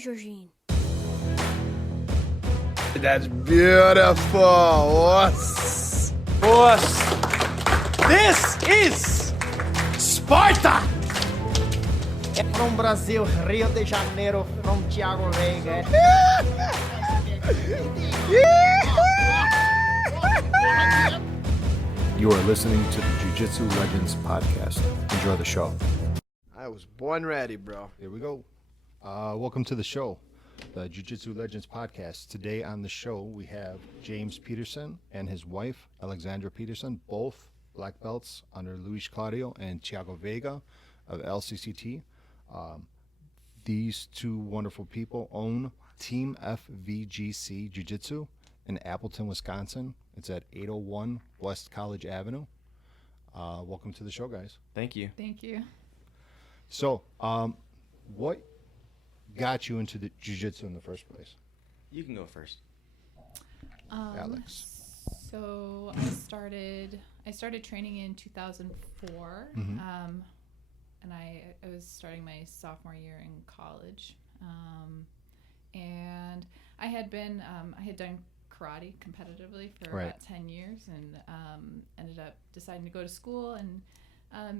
Jorginho. That's beautiful. Nossa. This is Sparta. From Brazil, Rio de Janeiro, from Thiago Veiga. You are listening to the Jiu Jitsu Legends podcast. Enjoy the show. I was born ready, bro. Here we go. Welcome to the show, the Jiu Jitsu Legends podcast. Today on the show, we have James Peterson and his wife, Alexandra Peterson, both black belts under Luiz, Claudio, and Thiago Veiga of LCCT. These two wonderful people own Team FVGC Jiu Jitsu in Appleton, Wisconsin. It's at 801 West College Avenue. Welcome to the show, guys. Thank you. Thank you. So, what got you into the jiu-jitsu in the first place? You can go first. Alex. So I started training in 2004, and I was starting my sophomore year in college, and I had done karate competitively for about 10 years, and ended up deciding to go to school and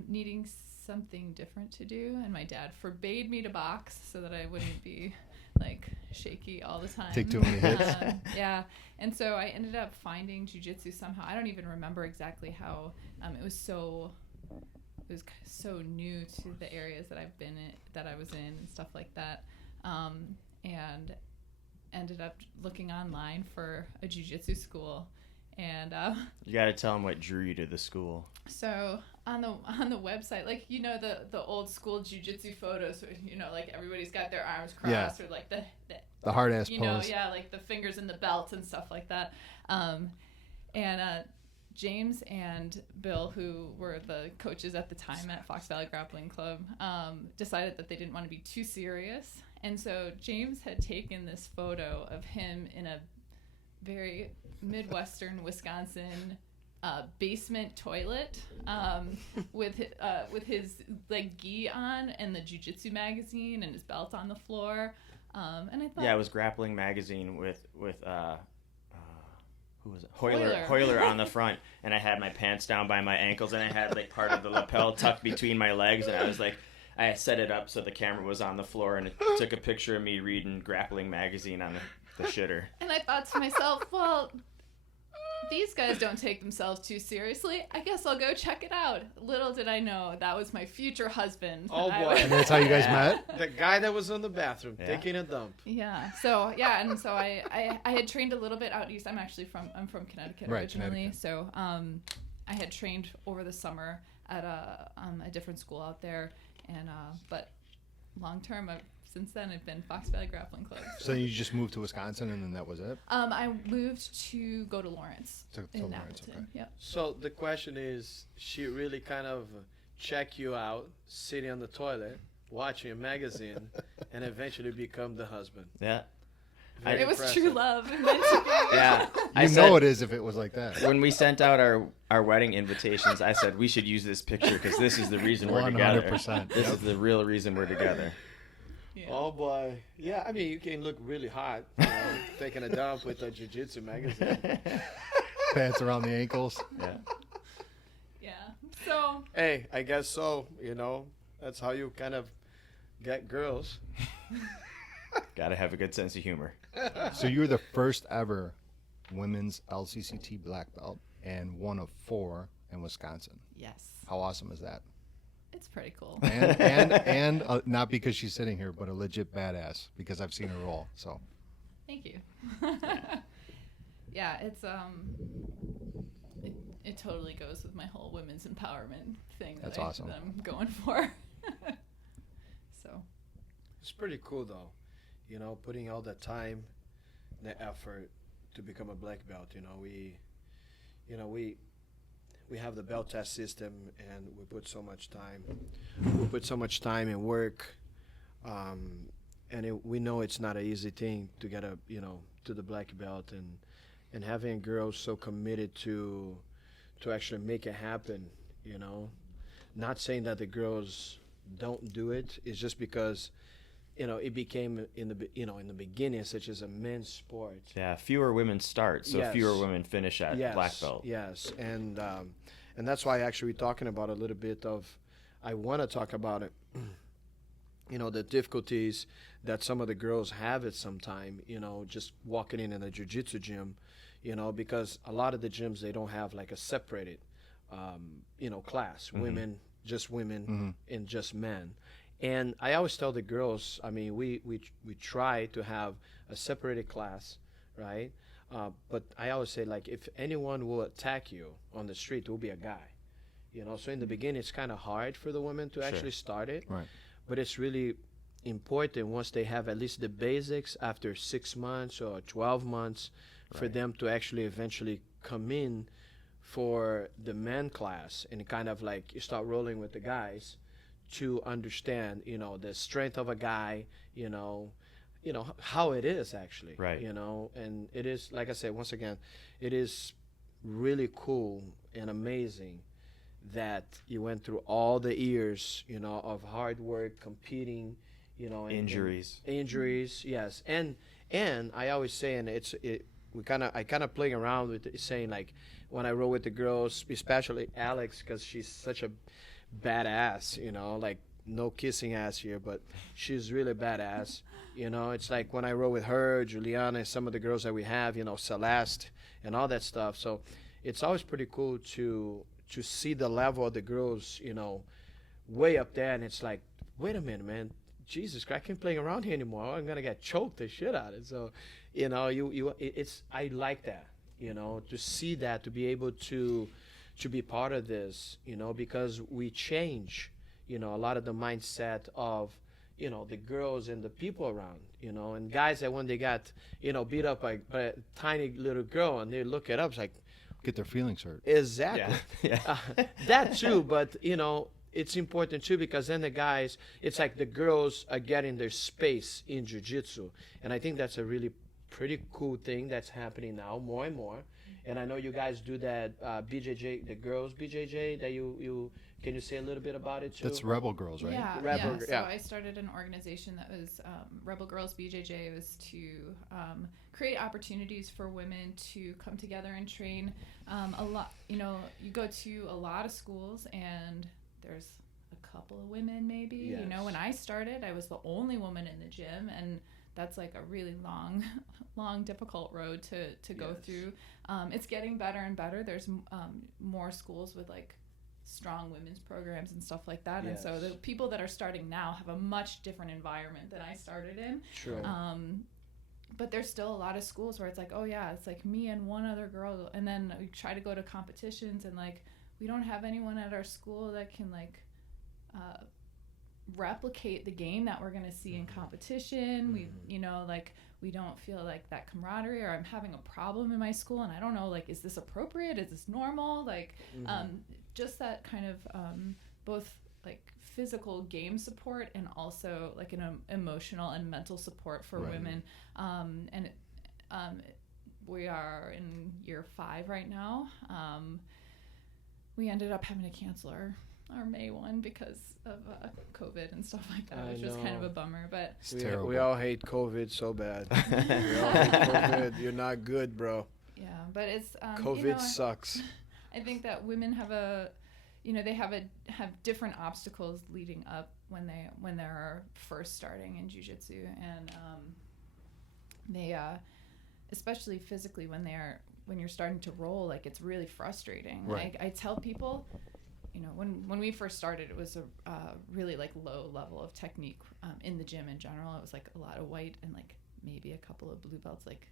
needing something different to do, and my dad forbade me to box so that I wouldn't be like shaky all the time. Take too many hits. Yeah, and so I ended up finding jiu-jitsu somehow. I don't even remember exactly how. It was so new to the areas that I was in and stuff like that, and ended up looking online for a jiu-jitsu school. And you got to tell them what drew you to the school. So on the website, like, you know, the old school jiu-jitsu photos, where, you know, like everybody's got their arms crossed, or like the hard ass you pose. know, yeah, like the fingers in the belt and stuff like that. And James and Bill, who were the coaches at the time at Fox Valley Grappling Club, decided that they didn't want to be too serious, and so James had taken this photo of him in a very Midwestern Wisconsin basement toilet, with his like gi on and the Jiu-Jitsu magazine and his belt on the floor, and I thought, yeah, it was Grappling Magazine with who was it? Hoyler on the front, and I had my pants down by my ankles, and I had like part of the lapel tucked between my legs, and I was like, I set it up so the camera was on the floor, and it took a picture of me reading Grappling Magazine on the shitter. And I thought to myself, well, these guys don't take themselves too seriously. I guess I'll go check it out. Little did I know that was my future husband. Oh, boy. And that's how you guys met? The guy that was in the bathroom taking a dump. Yeah. So yeah, and so I had trained a little bit out east. I'm from Connecticut originally. Connecticut. So I had trained over the summer at a different school out there, and but long term, since then I've been Fox Valley Grappling Club. So you just moved to Wisconsin and then that was it? I moved to go to Lawrence. To in Lawrence, Appleton. okay. Yeah. So the question is, she really kind of check you out, sitting on the toilet, watching a magazine, and eventually become the husband. Yeah. It was impressive. true love. It meant to be. Yeah. I know it is if it was like that. When we sent out our wedding invitations, I said we should use this picture because this is the reason we're together. 100%. This is the real reason we're together. Yeah. Oh boy, yeah. I mean, you can look really hot, taking a dump with a jiu-jitsu magazine. Pants around the ankles. Yeah. Yeah. So. Hey, I guess so. You know, that's how you kind of get girls. Got to have a good sense of humor. So you were the first ever women's LCCT black belt and one of 4 in Wisconsin. Yes. How awesome is that? It's pretty cool. And not because she's sitting here, but a legit badass because I've seen her roll. So Thank you. Yeah, it's it totally goes with my whole women's empowerment thing That's that awesome. I'm going for. So. It's pretty cool though, you know, putting all the time, the effort to become a black belt. We have the belt test system, and we put so much time. We put so much time and work, and we know it's not an easy thing to get to the black belt, and having girls so committed to actually make it happen. Not saying that the girls don't do it. It's just because it became in the beginning such as a men's sport. Yeah, fewer women start, so Yes. fewer women finish at Yes, black belt. yes, and that's why actually we're talking about a little bit of. I want to talk about it. The difficulties that some of the girls have at some time. Just walking in a jiu-jitsu gym. Because a lot of the gyms, they don't have like a separated, class. Women, just women, and just men. And I always tell the girls, I mean, we try to have a separated class, right? But I always say, like, if anyone will attack you on the street, it will be a guy. So in the beginning, it's kind of hard for the women to actually start it. Right. But it's really important once they have at least the basics after 6 months or 12 months for them to actually eventually come in for the men class and kind of like you start rolling with the guys to understand, the strength of a guy, how it is actually, Right. And it is, like I said, once again, it is really cool and amazing that you went through all the years, of hard work, competing, and injuries, yes. And I always say, and I kind of playing around with it, saying like when I roll with the girls, especially Alex, because she's such a badass, like no kissing ass here, but she's really badass. It's like when I roll with her, Juliana, some of the girls that we have, Celeste and all that stuff. So it's always pretty cool to see the level of the girls, way up there, and it's like, wait a minute, man, Jesus Christ, I can't play around here anymore. I'm gonna get choked the shit out of it. So, I like that, to see that, to be able to be part of this, because we change, a lot of the mindset of, the girls and the people around, and guys that when they got, beat up by a tiny little girl and they look it up, it's like, Get their feelings hurt. exactly. Yeah. That too, but it's important too, because then the guys, it's like the girls are getting their space in jiu-jitsu, and I think that's a really pretty cool thing that's happening now more and more. And I know you guys do that BJJ, the girls BJJ, that you can you say a little bit about it too? That's Rebel Girls, right? Yeah, So yeah. I started an organization that was Rebel Girls BJJ. It was to create opportunities for women to come together and train. A lot, you go to a lot of schools and there's a couple of women maybe. Yes. When I started, I was the only woman in the gym, and that's like a really long, difficult road to go through. It's getting better and better. There's more schools with like strong women's programs and stuff like that. Yes. And so the people that are starting now have a much different environment than I started in. True. But there's still a lot of schools where it's like, oh yeah, it's like me and one other girl, and then we try to go to competitions, and like we don't have anyone at our school that can like replicate the game that we're gonna see in competition. We we don't feel like that camaraderie, or I'm having a problem in my school and I don't know, like, is this appropriate, is this normal, like just that kind of both like physical game support and also like an emotional and mental support for women. We are in year 5 right now. We ended up having to cancel our May one because of COVID and stuff like that, which was kind of a bummer. But It's terrible. We all hate COVID so bad. We all hate COVID. You're not good, bro. yeah, but it's COVID sucks. I think that women have they have different obstacles leading up when they're first starting in jiu-jitsu, and they especially physically when you're starting to roll, like, it's really frustrating. Right. Like, I tell people, when we first started, it was a really like low level of technique in the gym in general. It was like a lot of white and like maybe a couple of blue belts like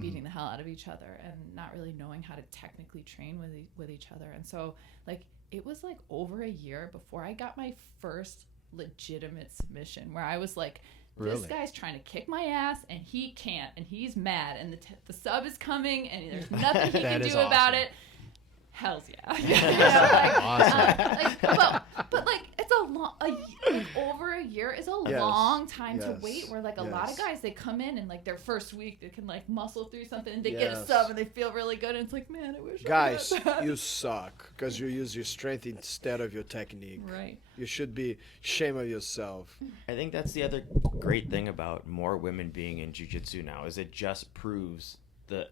beating the hell out of each other and not really knowing how to technically train with each other. And so like it was like over a year before I got my first legitimate submission where I was like, this guy's trying to kick my ass and he can't, and he's mad, and the sub is coming and there's nothing he can do about it. Hells yeah. Awesome. But like it's a over a year is a Yes, long time to yes, wait. Where like a lot of yes. guys, they come in and like their first week they can like muscle through something and they get a Yes. sub and they feel really good and it's like, man, I wish Guys, I got that. you suck because you use your strength instead of your technique. Right. You should be ashamed of yourself. I think that's the other great thing about more women being in jiu-jitsu now is it just proves the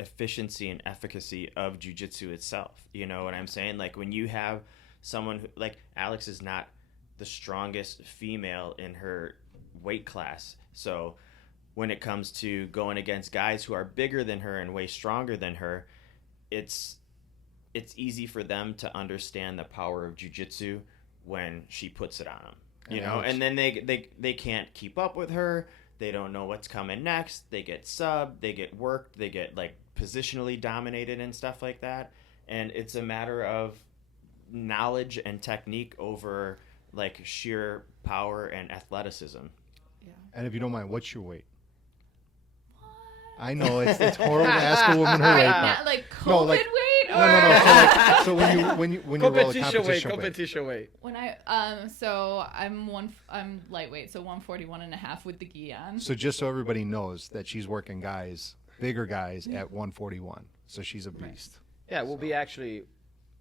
efficiency and efficacy of jiu-jitsu itself. You know what I'm saying? Like when you have someone who, like Alex is not the strongest female in her weight class. So when it comes to going against guys who are bigger than her and way stronger than her, it's easy for them to understand the power of jiu-jitsu when she puts it on them. You know, and then they can't keep up with her. They don't know what's coming next. They get subbed, they get worked, they get like positionally dominated and stuff like that. And it's a matter of knowledge and technique over like sheer power and athleticism. Yeah. And if you don't mind, what's your weight? I know it's horrible to ask a woman her weight. Not But like COVID No, like- weight or no. So when you roll a Competition weight, competition weight, competition weight. when I so I'm lightweight, so 141 and a half with the gi on. so just so everybody knows that she's working guys, bigger guys at 141. So she's a beast. Yeah, we'll be actually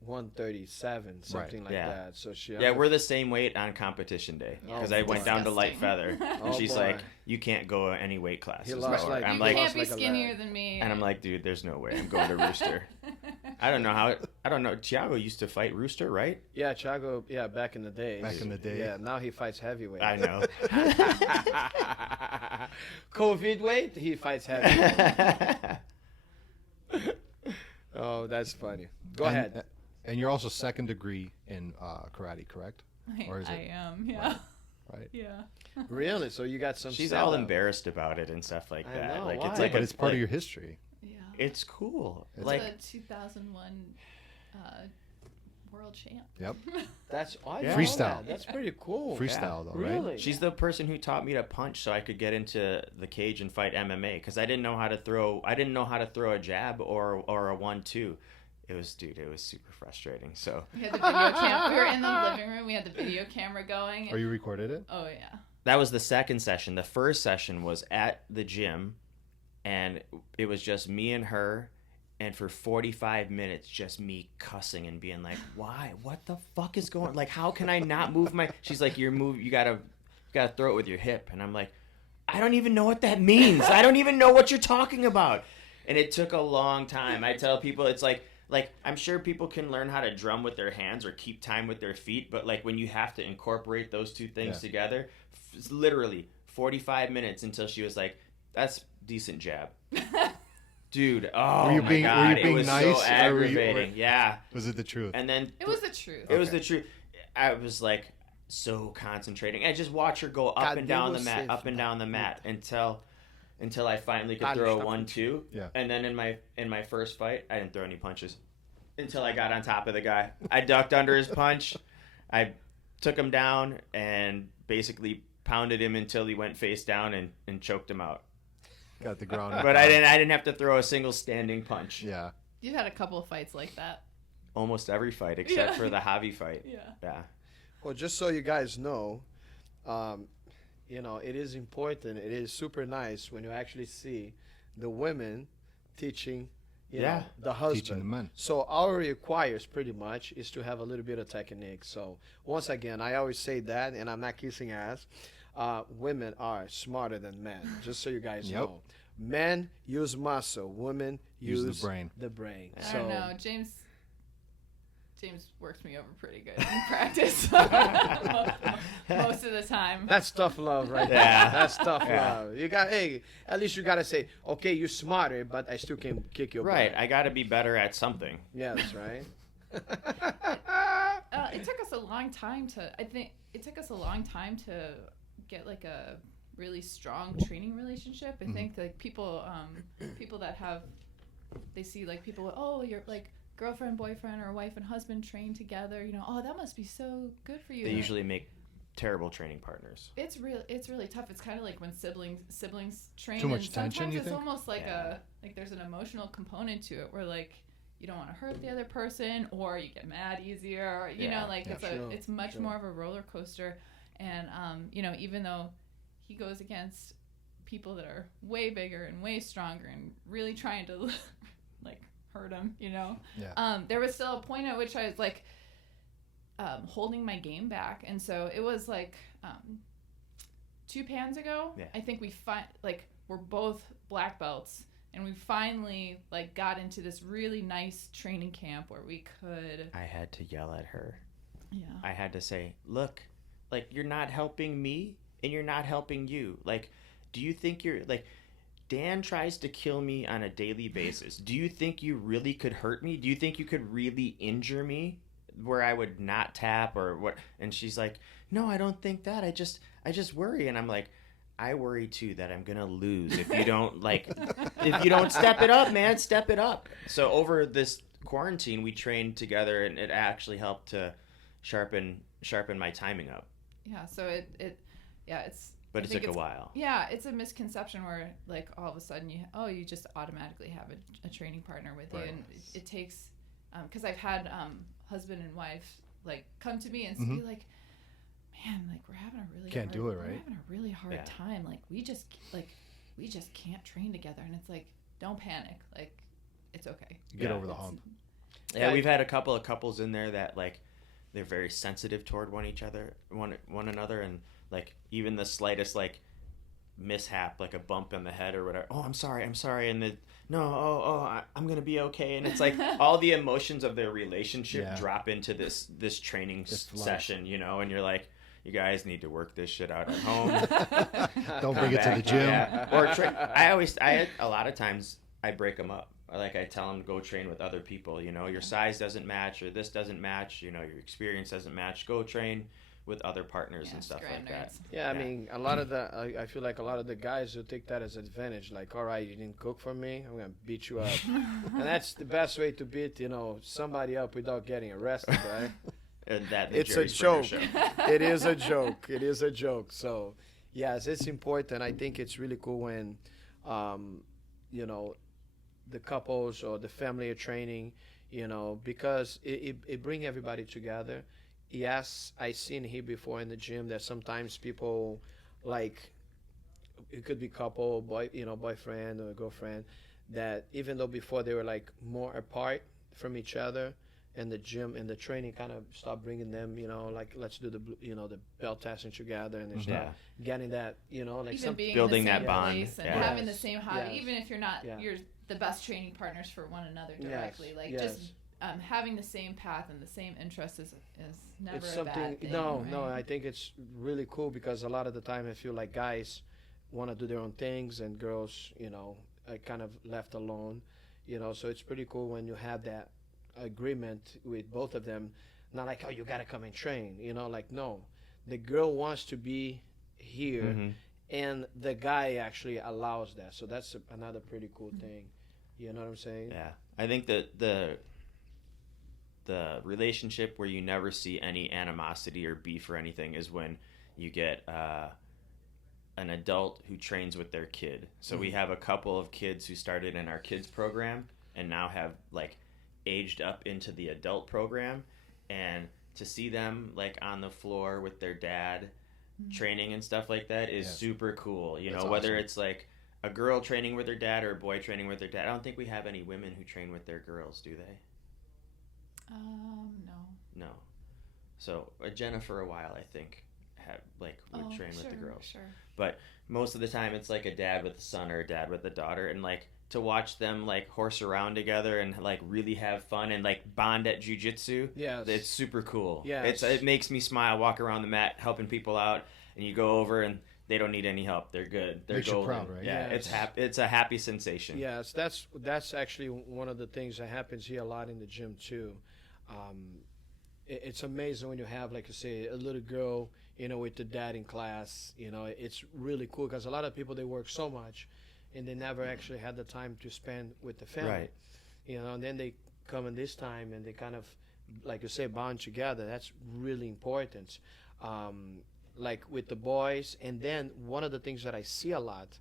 137, something like Yeah. that. So she. Yeah, we're the same weight on competition day because Oh, I went down to light disgusting. feather, and Oh, she's boy. like, "You can't go any weight classes." He lost lower." like- I'm You like, can't be like a skinnier lad. than me. and I'm like, dude, there's no way I'm going to Rooster. I don't know how. I don't know. Thiago used to fight Rooster, right? Yeah, Thiago. Yeah, back in the day. Back in the day. Yeah, now he fights heavyweight. I know. COVID weight, he fights heavyweight. Oh, that's funny. Go ahead. And you're also second degree in karate, correct? Or is I it- am, yeah. Right. Yeah. Really? So you got some. She's all sellout. embarrassed about it and stuff like I that. know, Like why? it's Yeah, like but a- it's part like, of your history. Yeah. It's cool. It's like the 2001 world champ. Yep. That's I Yeah. didn't know Freestyle. that. That's pretty cool. Freestyle though, right? Really? she's the person who taught me to punch so I could get into the cage and fight MMA because I didn't know how to throw. I didn't know how to throw a jab or a 1-2. It was super frustrating. So We had the video camera. We were in the living room. We had the video camera going. Or you recorded it? Oh yeah. that was the second session. The first session was at the gym, and it was just me and her. And for 45 minutes, just me cussing and being like, "Why? What the fuck is going? Like, how can I not move my?" She's like, "You gotta throw it with your hip." And I'm like, "I don't even know what that means. I don't even know what you're talking about." And it took a long time. I tell people, it's like I'm sure people can learn how to drum with their hands or keep time with their feet, but like when you have to incorporate those two things together, it's literally 45 minutes until she was like, "That's decent jab." Dude, oh Were you my being- were God, you it being was nice, so or were you- aggravating. Yeah. Was it the truth? And then It was the truth. it was the truth. I was like so concentrating. I just watch her go up and down the mat, up and down the mat until I finally could throw a 1-2. Yeah. And then in my first fight, I didn't throw any punches until I got on top of the guy. I ducked under his punch. I took him down and basically pounded him until he went face down and choked him out. Got the ground. But I didn't have to throw a single standing punch. Yeah. You've had a couple of fights like that. Almost every fight except Yeah. for the Javi fight. Yeah. Yeah. Well, just so you guys know, it is important. It is super nice when you actually see the women teaching, Yeah. the husband. Teaching the men. So all it requires pretty much is to have a little bit of technique. So once again, I always say that, and I'm not kissing ass. Women are smarter than men. Just so you guys Yep. know, men use muscle, women Use use the brain. The brain. I So don't know. James works me over pretty good in practice most of the time. that's tough love, right? Yeah. there. That's tough Yeah. love. You got at least you gotta say, okay, you're smarter, but I still can kick your Right. butt. I got to be better at something. Yes, right. It took us a long time to get like a really strong training relationship. I think like people that have, they see like people, oh, you're like girlfriend, boyfriend, or wife and husband train together. Oh, that must be so good for you. They usually make terrible training partners. It's really tough. It's kind of like when siblings train. Too much and tension, sometimes you it's think? almost like Yeah. there's an emotional component to it where like you don't want to hurt the other person, or you get mad easier, or, you know, like it's much more of a roller coaster. And you know, even though he goes against people that are way bigger and way stronger and really trying to like hurt him, you know, there was still a point at which I was like holding my game back. And so it was like 2 pans ago, I think we're both black belts, and we finally like got into this really nice training camp where we could. I had to yell at her. Yeah. I had to say, look, like, you're not helping me and you're not helping you. Like, do you think you're like, Dan tries to kill me on a daily basis. Do you think you really could hurt me? Do you think you could really injure me where I would not tap or what? And she's like, no, I don't think that. I just worry. And I'm like, I worry too that I'm going to lose if you don't if you don't step it up, man, step it up. So over this quarantine, we trained together, and it actually helped to sharpen my timing up. Yeah. So it took a while. Yeah, it's a misconception where like all of a sudden you just automatically have a training partner with you, and it takes because I've had husband and wife like come to me and be like, man, like we're having a really hard time. Like we just can't train together, and it's like, don't panic. Like it's okay. Get over the hump. Yeah, we've had a couple of couples in there that like they're very sensitive toward one another, and like even the slightest like mishap, like a bump in the head or whatever. Oh, I'm sorry, and I'm gonna be okay. And it's like all the emotions of their relationship drop into this training session, you know. And you're like, you guys need to work this shit out at home. Don't bring it to the gym. Yeah. Or a lot of times I break them up. Like I tell them to go train with other people. You know, your size doesn't match, or this doesn't match. You know, your experience doesn't match. Go train with other partners and stuff like that. Yeah, I mean, a lot of I feel like a lot of the guys will take that as advantage. Like, all right, you didn't cook for me, I'm gonna beat you up, and that's the best way to beat somebody up without getting arrested, right? And it's a joke. It is a joke. It is a joke. So, yes, it's important. I think it's really cool when, the couples or the family are training, because it brings everybody together. Yes, I seen here before in the gym that sometimes people like, it could be couple, boyfriend or girlfriend, that even though before they were like more apart from each other, and the gym and the training kind of start bringing them, like let's do the belt testing together, and they start getting that, like even being building in the same that bond place and having the same hobby, even if you're not you're the best training partners for one another directly, just having the same path and the same interests is never it's a something bad thing. No, I think it's really cool, because a lot of the time I feel like guys want to do their own things and girls are kind of left alone, so it's pretty cool when you have that agreement with both of them. Not like, oh, you gotta come and train, like, no, the girl wants to be here, and the guy actually allows that. So that's another pretty cool thing. You know what I'm saying? Yeah, I think that the relationship where you never see any animosity or beef or anything is when you get an adult who trains with their kid. So we have a couple of kids who started in our kids program and now have like aged up into the adult program, and to see them like on the floor with their dad training and stuff like that is super cool. That's whether awesome. It's like a girl training with her dad or a boy training with their dad. I don't think we have any women who train with their girls, do they? No. So Jenna for a while, I think, would train with the girls. Sure. But most of the time it's like a dad with a son or a dad with a daughter, and like to watch them like horse around together and like really have fun and like bond at Jiu Jitsu. Yes. It's super cool. Yeah. It makes me smile, walk around the mat helping people out, and you go over and they don't need any help. They're good. They're Makes you golden. proud, right? Yeah, Yes. It's a happy sensation. Yes, that's actually one of the things that happens here a lot in the gym too. It's amazing when you have, like I say, a little girl, with the dad in class. It's really cool, because a lot of people, they work so much, and they never actually had the time to spend with the family. Right. And then they come in this time and they kind of, like you say, bond together. That's really important. Like with the boys, and then one of the things that I see a lot,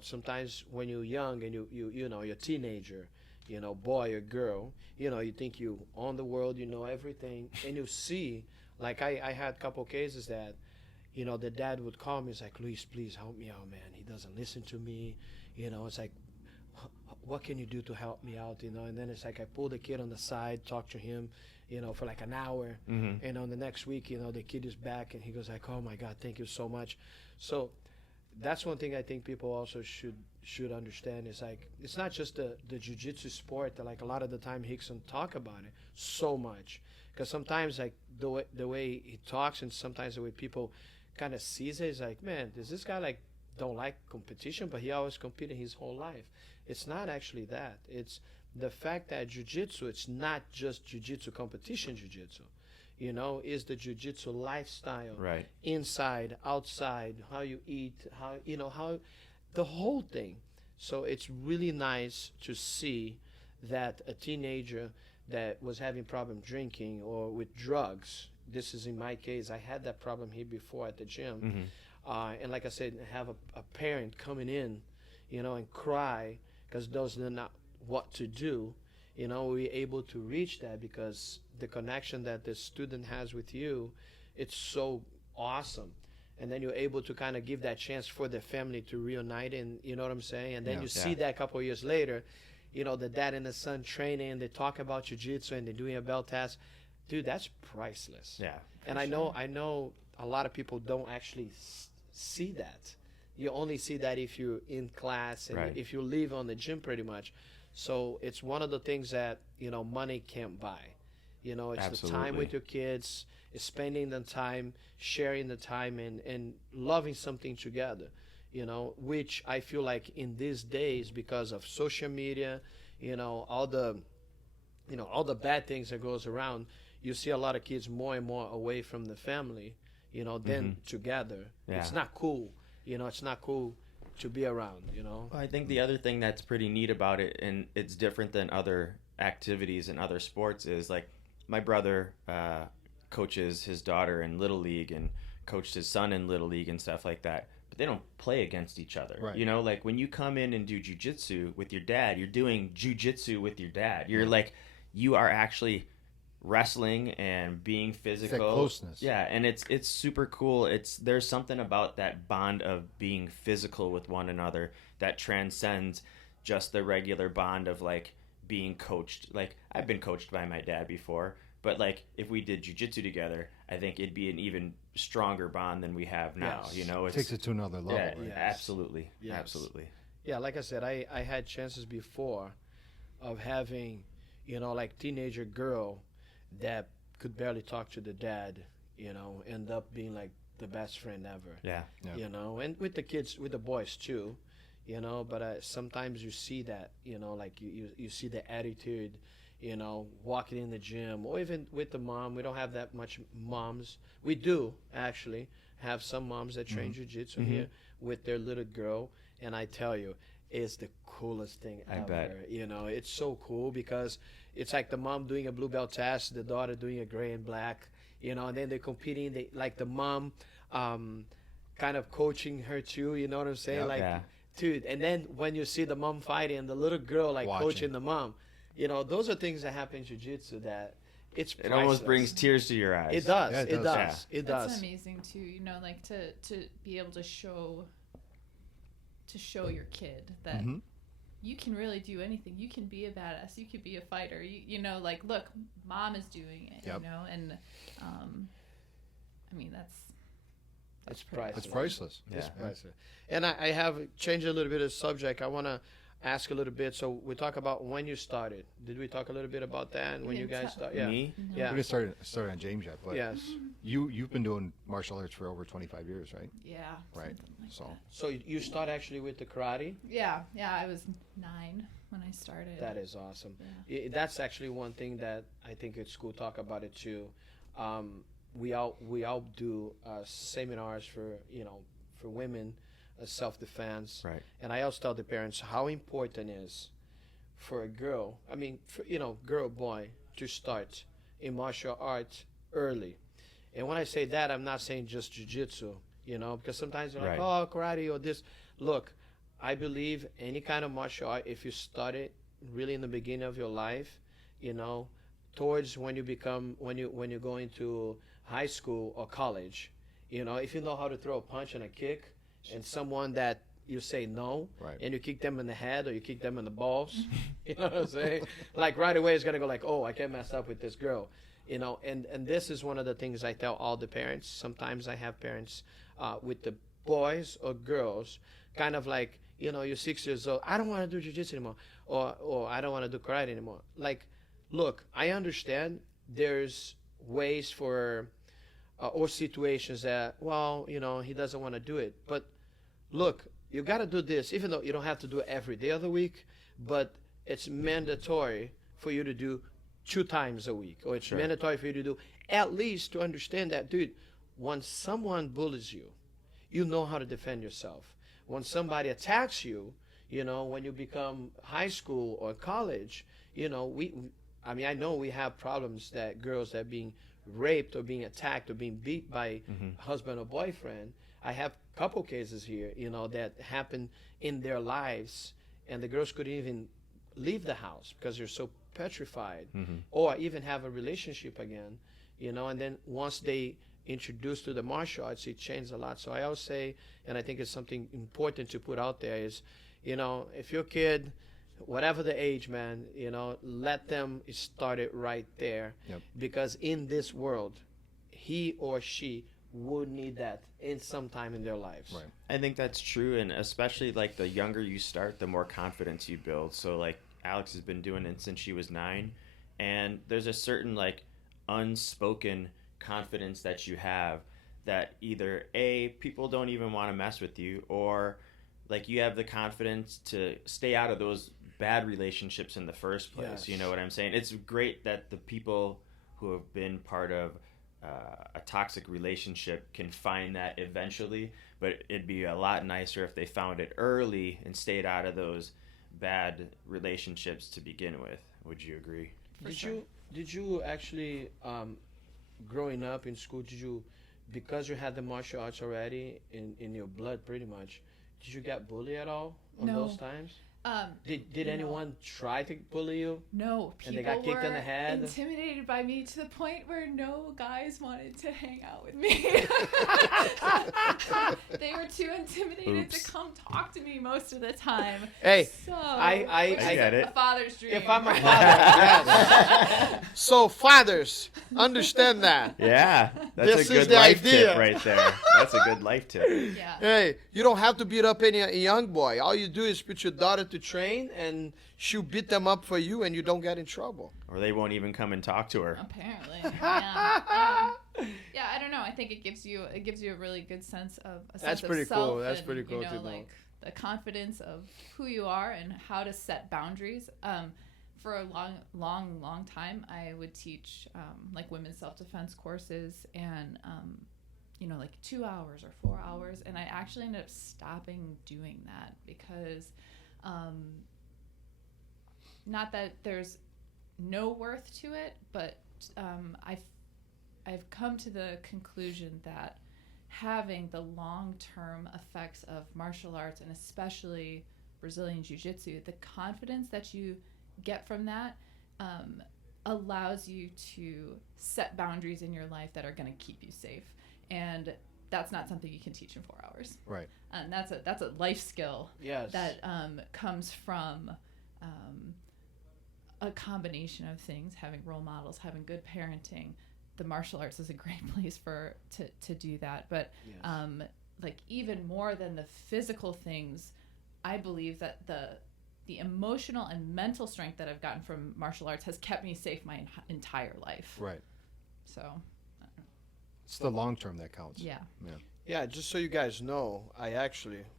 sometimes when you're young and you're a teenager, boy or girl, you think you own the world, you know everything, and you see, like I had a couple cases that, the dad would call me. It's like, Luiz, please help me out, man. He doesn't listen to me. It's like, what can you do to help me out? And then it's like I pull the kid on the side, talk to him, for like an hour. And on the next week, the kid is back and he goes like, oh my God, thank you so much. So that's one thing I think people also should understand is like, it's not just the jiu-jitsu sport that like a lot of the time Rickson talk about it so much. Because sometimes like the way he talks and sometimes the way people kind of sees it is like, man, does this guy like don't like competition, but he always competed his whole life. It's not actually that. It's the fact that jiu-jitsu, it's not just jiu-jitsu competition jiu-jitsu. Is the jiu-jitsu lifestyle, Right. Inside, outside, how you eat, how the whole thing. So it's really nice to see that a teenager that was having problem drinking or with drugs, this is in my case, I had that problem here before at the gym. And like I said, have a parent coming in, and cry because doesn't know what to do. We're able to reach that because the connection that the student has with you, it's so awesome. And then you're able to kind of give that chance for the family to reunite, and you know what I'm saying? And then you see that a couple of years later, the dad and the son training, they talk about jiu-jitsu and they're doing a belt test. Dude, that's priceless. Yeah. And I know a lot of people don't actually see that. You only see that if you're in class and Right. if you live on the gym pretty much. So it's one of the things that, money can't buy. It's the time Absolutely. with your kids, it's spending the time, sharing the time, and loving something together, which I feel like in these days, because of social media, all the bad things that goes around, you see a lot of kids more and more away from the family, than together. Yeah. It's not cool. It's not cool to be around, Well, I think the other thing that's pretty neat about it, and it's different than other activities and other sports, is like my brother coaches his daughter in Little League and coached his son in Little League and stuff like that. But they don't play against each other. Right. Like when you come in and do jiu-jitsu with your dad, you're doing jiu-jitsu with your dad. You're like, you are actually wrestling and being physical. It's that closeness. Yeah, and it's super cool. There's something about that bond of being physical with one another that transcends just the regular bond of like being coached. Like I've been coached by my dad before, but like if we did jiu-jitsu together, I think it'd be an even stronger bond than we have now. Yes. It Takes it to another level. Yeah, right? Yes. absolutely, Yes. absolutely. Yeah, like I said, I had chances before of having, like teenager girl that could barely talk to the dad, end up being like the best friend ever. Yeah. Yeah. And with the kids, with the boys too, but sometimes you see that, like you see the attitude, walking in the gym, or even with the mom. We don't have that much moms. We do actually have some moms that train jiu-jitsu here with their little girl, and I tell you, it's the coolest thing I ever. bet. It's so cool because it's like the mom doing a blue belt test, the daughter doing a gray and black, and then they're competing. They like the mom kind of coaching her too, you know what I'm saying? Yeah. Like, Yeah. dude, and then when you see the mom fighting and the little girl like Watching. coaching the mom, those are things that happen in jiu-jitsu that it's It almost priceless. brings tears to your eyes. It does. Yeah, it it does. does. It That's does. amazing too. Like to be able to show your kid that Mhm. you can really do anything. You can be a badass. You could be a fighter. Like look, mom is doing it. Yep. And I mean It's pretty priceless. It's priceless. Yeah. It's priceless. And I have changed a little bit of subject. I want to ask a little bit. So we talk about when you started. Did we talk a little bit about that? And when you didn't guys talk- started? Yeah. Me? We Yeah. didn't start on James yet, but Yes. you've been doing martial arts for over 25 years, right? Yeah. Right. something like So that. So you start actually with the karate. Yeah. I was 9 when I started. That is awesome. Yeah. That's actually one thing that I think it's cool. Talk about it too. We all do seminars for for women, self-defense. Right. And I always tell the parents how important it is for a girl. I mean, for, girl, boy, to start in martial arts early. And when I say that, I'm not saying just jiu-jitsu. Because sometimes they're like, Right. oh, karate or this. Look, I believe any kind of martial art, if you start it really in the beginning of your life, you know, towards when you become when you go into high school or college, you know, if you know how to throw a punch and a kick, and someone that you say no, Right. and you kick them in the head or you kick them in the balls, you know what I'm saying? Like right away, it's gonna go like, oh, I can't mess up with this girl, you know. And this is one of the things I tell all the parents. Sometimes I have parents with the boys or girls, kind of like, you know, you're 6 years old. I don't want to do jiu-jitsu anymore, or I don't want to do karate anymore. Like, look, I understand there's ways for or situations that, well, you know, he doesn't want to do it, but look, you got to do this, even though you don't have to do it every day of the week, but it's mandatory for you to do 2 times a week, or it's mandatory for you to do at least to understand that, dude, when someone bullies you, you know how to defend yourself. When somebody attacks you, you know, when you become high school or college, you know, I mean, I know we have problems that girls that are being raped or being attacked or being beat by husband or boyfriend. I have a couple cases here, you know, that happened in their lives, and the girls couldn't even leave the house because they're so petrified, or even have a relationship again, you know. And then once they introduced to the martial arts, it changed a lot. So I always say, and I think it's something important to put out there, is, you know, if your kid, whatever the age, man, you know, let them start it right there. Yep. Because in this world, he or she would need that in some time in their lives. Right. I think that's true, and especially like the younger you start, the more confidence you build. So like Alex has been doing it since she was 9, and there's a certain like unspoken confidence that you have that either people don't even want to mess with you, or like you have the confidence to stay out of those bad relationships in the first place. Yes. You know what I'm saying? It's great that the people who have been part of a toxic relationship can find that eventually, but it'd be a lot nicer if they found it early and stayed out of those bad relationships to begin with. Would you agree? Did you actually growing up in school, because you had the martial arts already in your blood pretty much, did you get bullied at all on No. those times? Did no. anyone try to bully you? No, And people they got kicked were in the head? intimidated by me to the point where no guys wanted to hang out with me. They were too intimidated to come talk to me most of the time. Hey, so I get it. A father's dream. If I'm a father, yes. So fathers, understand that. Yeah, that's This a good is the life idea. tip right there. That's a good life tip. Yeah. Hey, you don't have to beat up any young boy. All you do is put your daughter to train, and she'll beat them up for you, and you don't get in trouble. Or they won't even come and talk to her. Apparently, yeah. Yeah, I don't know. I think it gives you a really good sense of That's of pretty self cool. That's and, pretty cool you know, to know. like the confidence of who you are and how to set boundaries. For a long time, I would teach like women's self-defense courses, and you know, like 2 hours or 4 hours, and I actually ended up stopping doing that because not that there's no worth to it, but I've come to the conclusion that having the long-term effects of martial arts, and especially Brazilian Jiu-Jitsu, the confidence that you get from that allows you to set boundaries in your life that are going to keep you safe. And that's not something you can teach in 4 hours. Right. And that's a life skill Yes. that comes from a combination of things, having role models, having good parenting. The martial arts is a great place to do that. But Yes. like even more than the physical things, I believe that the emotional and mental strength that I've gotten from martial arts has kept me safe my entire life. Right. So, It's the long term that counts. yeah. Yeah, just so you guys know,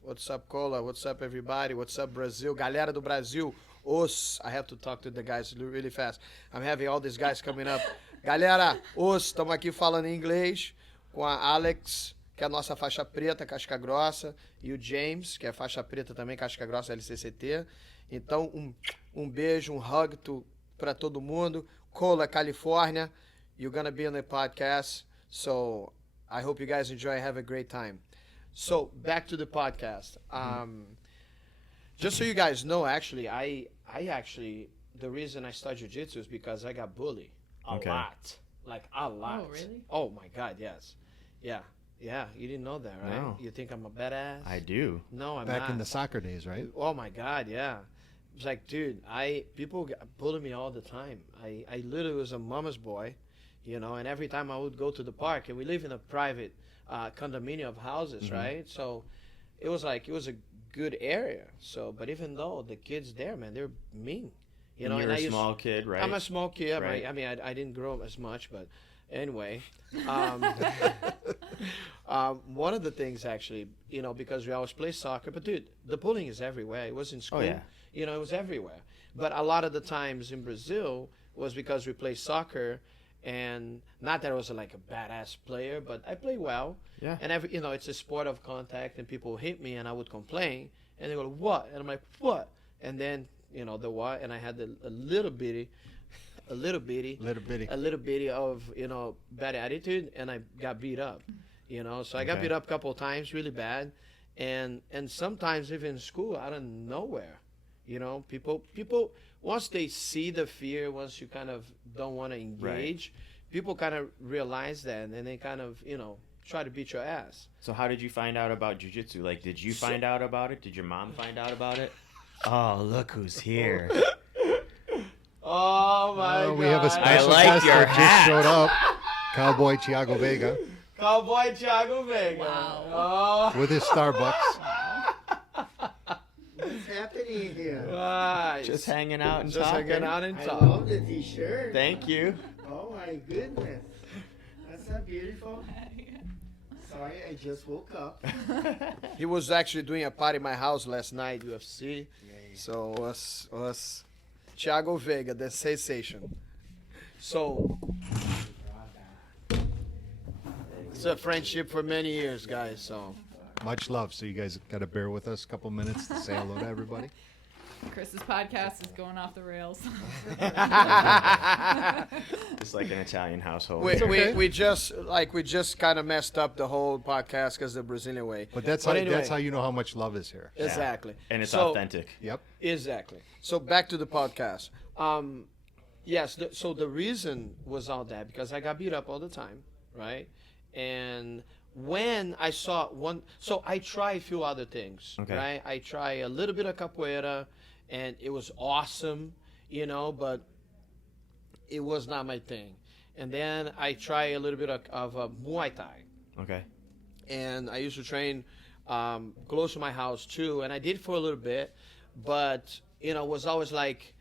what's up, Cola? What's up, everybody? What's up, Brazil? Galera do Brasil. I have to talk to the guys really fast. I'm having all these guys coming up. Galera, estamos aqui falando em inglês com a Alex, que é a nossa faixa preta, casca grossa, e o James, que é faixa preta também, casca grossa, LCCT. Então, um beijo, hug para todo mundo. Cola, Califórnia, you're gonna be on the podcast, so I hope you guys enjoy, have a great time. So, back to the podcast. Just so you guys know, actually, I actually, the reason I started jiu-jitsu is because I got bullied a Okay. lot. Like, a lot. Oh, really? Oh, my God, yes. Yeah. Yeah, you didn't know that, right? No. You think I'm a badass? I do. No, I'm Back not. in the soccer days, right? Oh, my God, yeah. It's like, dude, people bully me all the time. I literally was a mama's boy, you know, and every time I would go to the park, and we live in a private condominium of houses, right? So it was a good area. So, but even though the kids there, man, they're mean. You know, you're and a small kid, right? I'm a small kid. Right. I mean, I didn't grow up as much, but anyway. One of the things, actually, you know, because we always play soccer, but dude, the bullying is everywhere. It was in school. yeah. You know, it was everywhere. But a lot of the times in Brazil was because we play soccer, and not that I was like a badass player, but I play well. Yeah. And you know, it's a sport of contact, and people hit me, and I would complain, and they go, "What?" And I'm like, "What?" And then, you know, the what, and I had a little bitty of, you know, bad attitude, and I got beat up, you know. So I got Okay. beat up a couple of times, really bad, and sometimes even in school, out of nowhere, you know, people once they see the fear, once you kind of don't want to engage, people kind of realize that, and then they kind of, you know, try to beat your ass. So how did you find out about jiu-jitsu? Like, did you find out about it? Did your mom find out about it? Oh, look who's here. Oh my God! We have a special like guest your that hat. just showed up, Cowboy Thiago Veiga, Cowboy Thiago Veiga. Wow. with his Starbucks. What's happening here? Nice. Just hanging out and Just talking. hanging out and I talking. love the t-shirt. Thank you. Oh my goodness. That's so beautiful. Sorry, I just woke up. He was actually doing a party in my house last night, UFC. So was Thiago Veiga, the sensation. So it's a friendship for many years, guys. So Much love. So you guys got to bear with us a couple minutes to say hello to everybody. Chris's podcast is going off the rails. It's like an Italian household. we just kind of messed up the whole podcast because the Brazilian way. But that's anyway, how you know how much love is here. exactly. And it's So- authentic. Yep. Exactly. So back to the podcast. Yes. So the reason was all that because I got beat up all the time, right? And when I saw so I tried a few other things, Okay. right? I tried a little bit of capoeira, and it was awesome, you know, but it was not my thing. And then I tried a little bit of Muay Thai. Okay. And I used to train close to my house too, and I did for a little bit, but you know, it was always like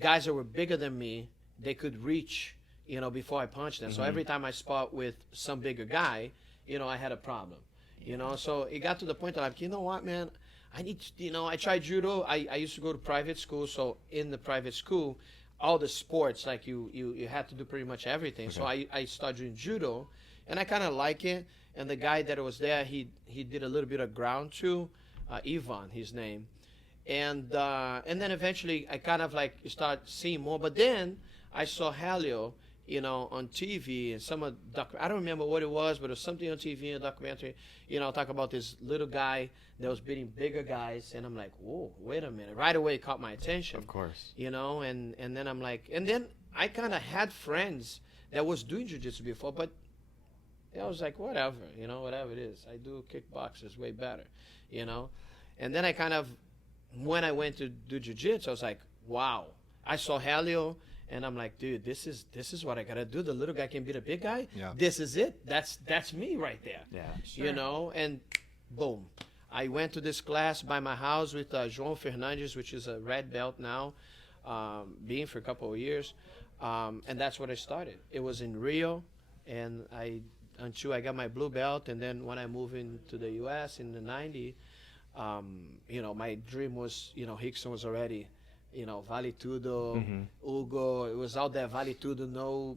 guys that were bigger than me, they could reach, you know, before I punched them. So every time I spot with some bigger guy, you know, I had a problem, you know. So it got to the point that I'm like, you know what, man, I need to, you know, I tried judo. I used to go to private school, so in the private school, all the sports, like you had to do pretty much everything. So I started doing judo, and I kind of like it. And the guy that was there, he did a little bit of ground too, Ivan, his name. And then eventually I kind of like start seeing more. But then I saw Helio, you know, on TV and I don't remember what it was, but it was something on TV, a documentary, you know, talk about this little guy that was beating bigger guys. And I'm like, whoa, wait a minute. Right away it caught my attention. Of course. You know, and then I'm like, and then I kind of had friends that was doing jiu-jitsu before, but I was like, whatever, you know, whatever it is. I do kickboxers way better, you know. And then I kind of, when I went to do jiu-jitsu, I was like, wow. I saw Helio, and I'm like, dude, this is what I gotta do. The little guy can beat a big guy. Yeah. This is it. That's me right there. Yeah. You know, and boom. I went to this class by my house with João Fernandes, which is a red belt now, being for a couple of years. And that's what I started. It was in Rio, and until I got my blue belt, and then when I moved into the U.S. in the 90s, you know, my dream was, you know, Rickson was already, you know, Vale Tudo, Hugo, it was out there, Vale Tudo, no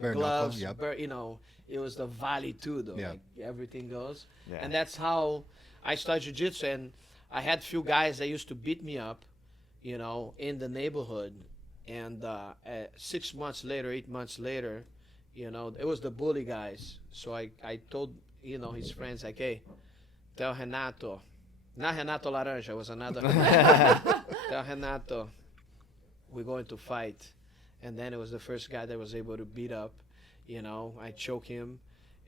Bare gloves, knuckle, yep. you know, it was the Vale Tudo, Yeah. like everything goes. Yeah. And that's how I started jiu-jitsu, and I had few guys that used to beat me up, you know, in the neighborhood, and 6 months later, 8 months later, you know, it was the bully guys. So I told, you know, his friends, like, hey, tell Renato, Not Renato Laranja, it was another Renato. Tell Renato, we're going to fight. And then it was the first guy that was able to beat up. You know, I choke him.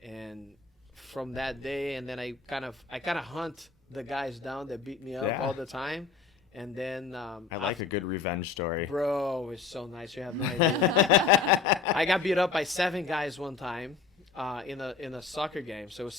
And from that day, and then I kind of hunt the guys down that beat me up all the time. And then I like a good revenge story. Bro, it's so nice. You have no idea. I got beat up by 7 guys one time in a soccer game. So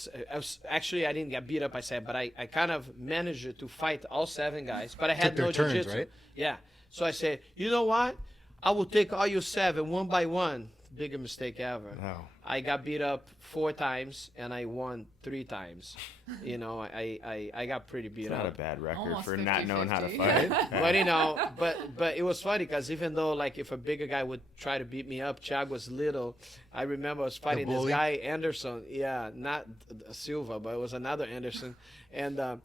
actually I didn't get beat up by 7, but I kind of managed to fight all 7 guys. But I had no jiu-jitsu. Right? Yeah. So I said, you know what? I will take all you 7 one by one. Biggest mistake ever. No. I got beat up 4 times and I won 3 times. You know, I got pretty beat It's up. not a bad record Almost for not knowing how to 50-50. fight. But you know, but it was funny because even though like if a bigger guy would try to beat me up, Thiago was little. I remember I was fighting this guy Anderson. Yeah, not Silva, but it was another Anderson, and.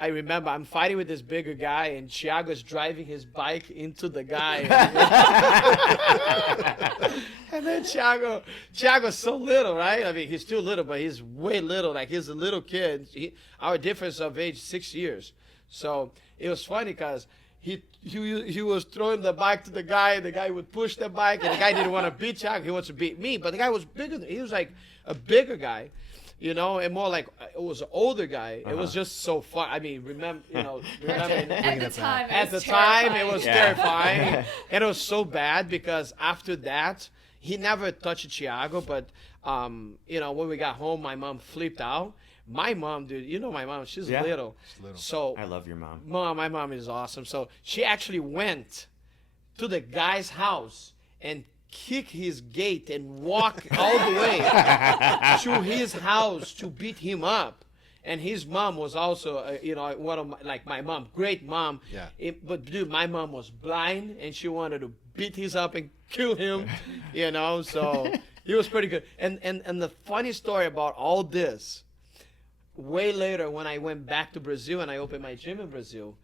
I remember I'm fighting with this bigger guy, and Thiago's driving his bike into the guy. And then Thiago's so little, right? I mean, he's still little, but he's way little. Like, he's a little kid. Our difference of age, 6 years. So it was funny because he was throwing the bike to the guy would push the bike, and the guy didn't want to beat Thiago. He wants to beat me. But the guy was bigger. He was like a bigger guy. You know, and more like it was an older guy. It was just so fun. I mean, remember At the time, it was terrifying, and it was so bad because after that, he never touched Thiago. But you know, when we got home, my mom flipped out. My mom, dude, you know my mom. She's little. So I love your mom. My mom is awesome. So she actually went to the guy's house and kick his gate and walk all the way to his house to beat him up. And his mom was also, you know, one of my mom, great mom. Yeah. But dude, my mom was blind and she wanted to beat his up and kill him, you know. So he was pretty good. And the funny story about all this, way later when I went back to Brazil and I opened my gym in Brazil,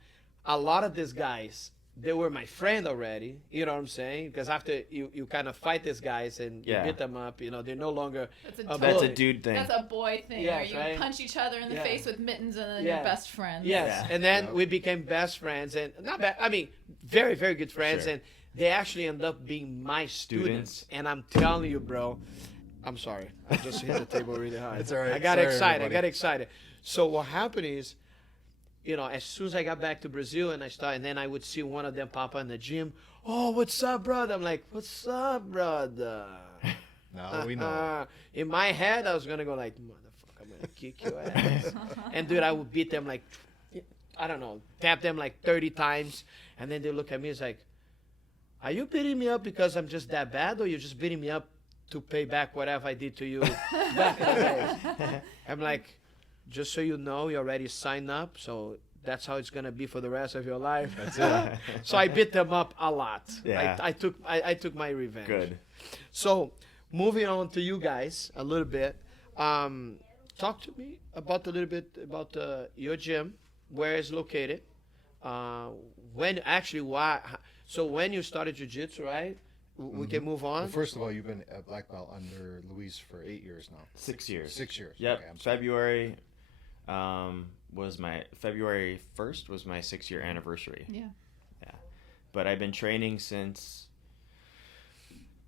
a lot of these guys, they were my friend already, you know what I'm saying? Because after you kind of fight these guys and you beat them up, you know, they're no longer That's a dude thing. That's a boy thing. Yes, where you right? punch each other in the face with mittens and then Yeah. you're best friends. Yes, and then we became best friends, and not bad. I mean, very, very good friends, Sure. and they actually end up being my students. And I'm telling you, bro, I'm sorry, I just hit the table really hard. It's all right. I got Sorry, excited. everybody. I got excited. So what happened is, you know, as soon as I got back to Brazil and and then I would see one of them pop up in the gym. Oh, what's up, brother? I'm like, what's up, brother? Now we know. In my head, I was gonna go like, motherfucker, I'm gonna kick your ass. And dude, I would beat them like, I don't know, tap them like 30 times, and then they look at me, it's like, are you beating me up because I'm just that bad, or you're just beating me up to pay back whatever I did to you back in the day? I'm like, just so you know, you already signed up, so that's how it's gonna be for the rest of your life. That's it. So I beat them up a lot. Yeah. I took my revenge. Good. So moving on to you guys a little bit. Talk to me about a little bit about your gym, where it's located. When actually why? So when you started jiu-jitsu, right? We can move on. Well, first of all, you've been a black belt under Luiz for 8 years now. 6 years. 6 years. Yep. Okay, I'm sorry. February 1st was my 6-year anniversary. Yeah. Yeah. But I've been training since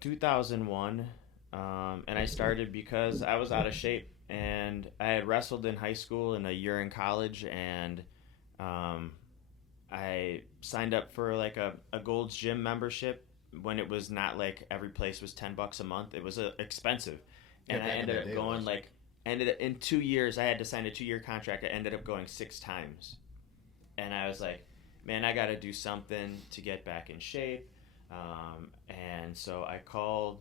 2001, and I started because I was out of shape, and I had wrestled in high school and a year in college, and I signed up for like a Gold's Gym membership when it was not like every place was $10 a month. It was expensive, and Yeah, I back in ended the up day it going was. in 2 years. I had to sign a 2-year contract. I ended up going 6 times, and I was like, man, I got to do something to get back in shape. And so I called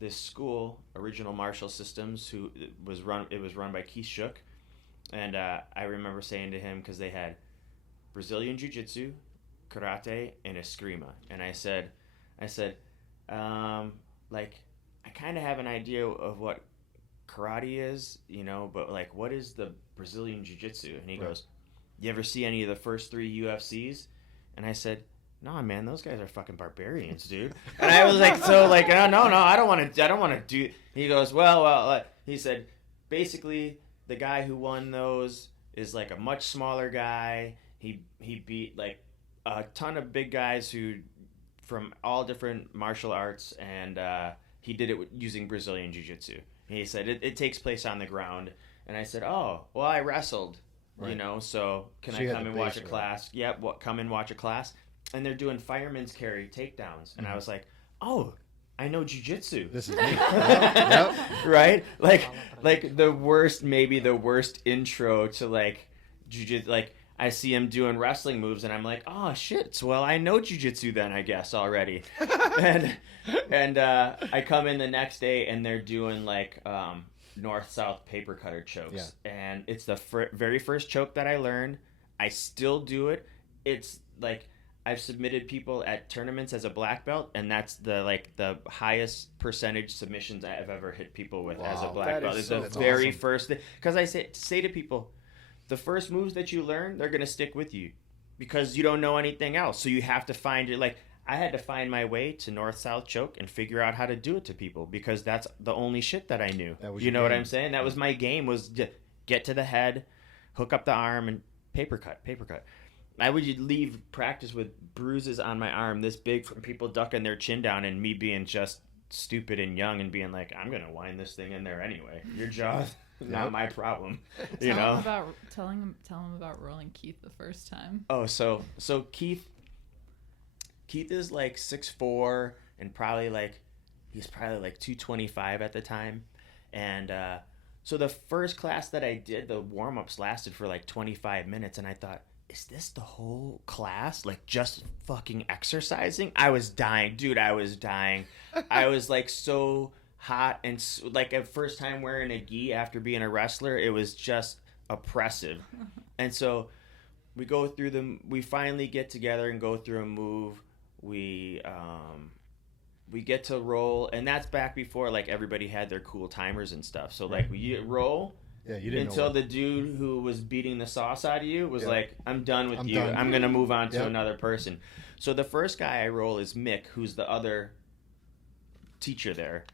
this school, Original Martial Systems, it was run by Keith Shook, and I remember saying to him, because they had Brazilian Jiu Jitsu, karate, and eskrima, and I said, like, I kind of have an idea of what karate is, you know, but like, what is the Brazilian Jiu Jitsu? And he goes, you ever see any of the first 3 UFCs? And I said, no, man, those guys are fucking barbarians, dude. And I was like, no, I don't want to do. He goes, well, he said, basically, the guy who won those is like a much smaller guy. He beat like a ton of big guys who from all different martial arts, and he did it using Brazilian Jiu-Jitsu. He said it takes place on the ground, and I said, oh, well, I wrestled, you know, so can I come and watch a class? Yep, come and watch a class. And they're doing fireman's carry takedowns, and I was like, oh, I know Jiu-Jitsu. This is me. Yep. Right? Like the worst intro to like Jiu-Jitsu. Like I see him doing wrestling moves, and I'm like, oh shit. Well, I know Jiu-Jitsu then, I guess already. and I come in the next day, and they're doing like north-south paper cutter chokes, and it's the very first choke that I learned. I still do it. It's like I've submitted people at tournaments as a black belt, and that's the highest percentage submissions I've ever hit people with as a black belt. It's the very first thing. Because I say to people, the first moves that you learn, they're going to stick with you because you don't know anything else. So you have to find it. Like I had to find my way to north-south choke and figure out how to do it to people because that's the only shit that I knew. You know what I'm saying? That was my game, was get to the head, hook up the arm, and paper cut. I would leave practice with bruises on my arm this big from people ducking their chin down and me being just stupid and young and being like, I'm going to wind this thing in there anyway. Your jaw's not my problem. You know? Tell him about rolling Keith the first time. Oh, so Keith is like 6'4" and he's probably like 225 at the time. And so the first class that I did, the warm-ups lasted for like 25 minutes, and I thought, is this the whole class? Like just fucking exercising? I was dying. Dude, I was dying. I was like so hot and like a first time wearing a gi after being a wrestler. It was just oppressive. And so we finally get together and go through a move. We get to roll, and that's back before like everybody had their cool timers and stuff. So like we roll. Yeah, you didn't until the dude who was beating the sauce out of you was like, I'm done with you. I'm going to move on to another person. So the first guy I roll is Mick, who's the other teacher there.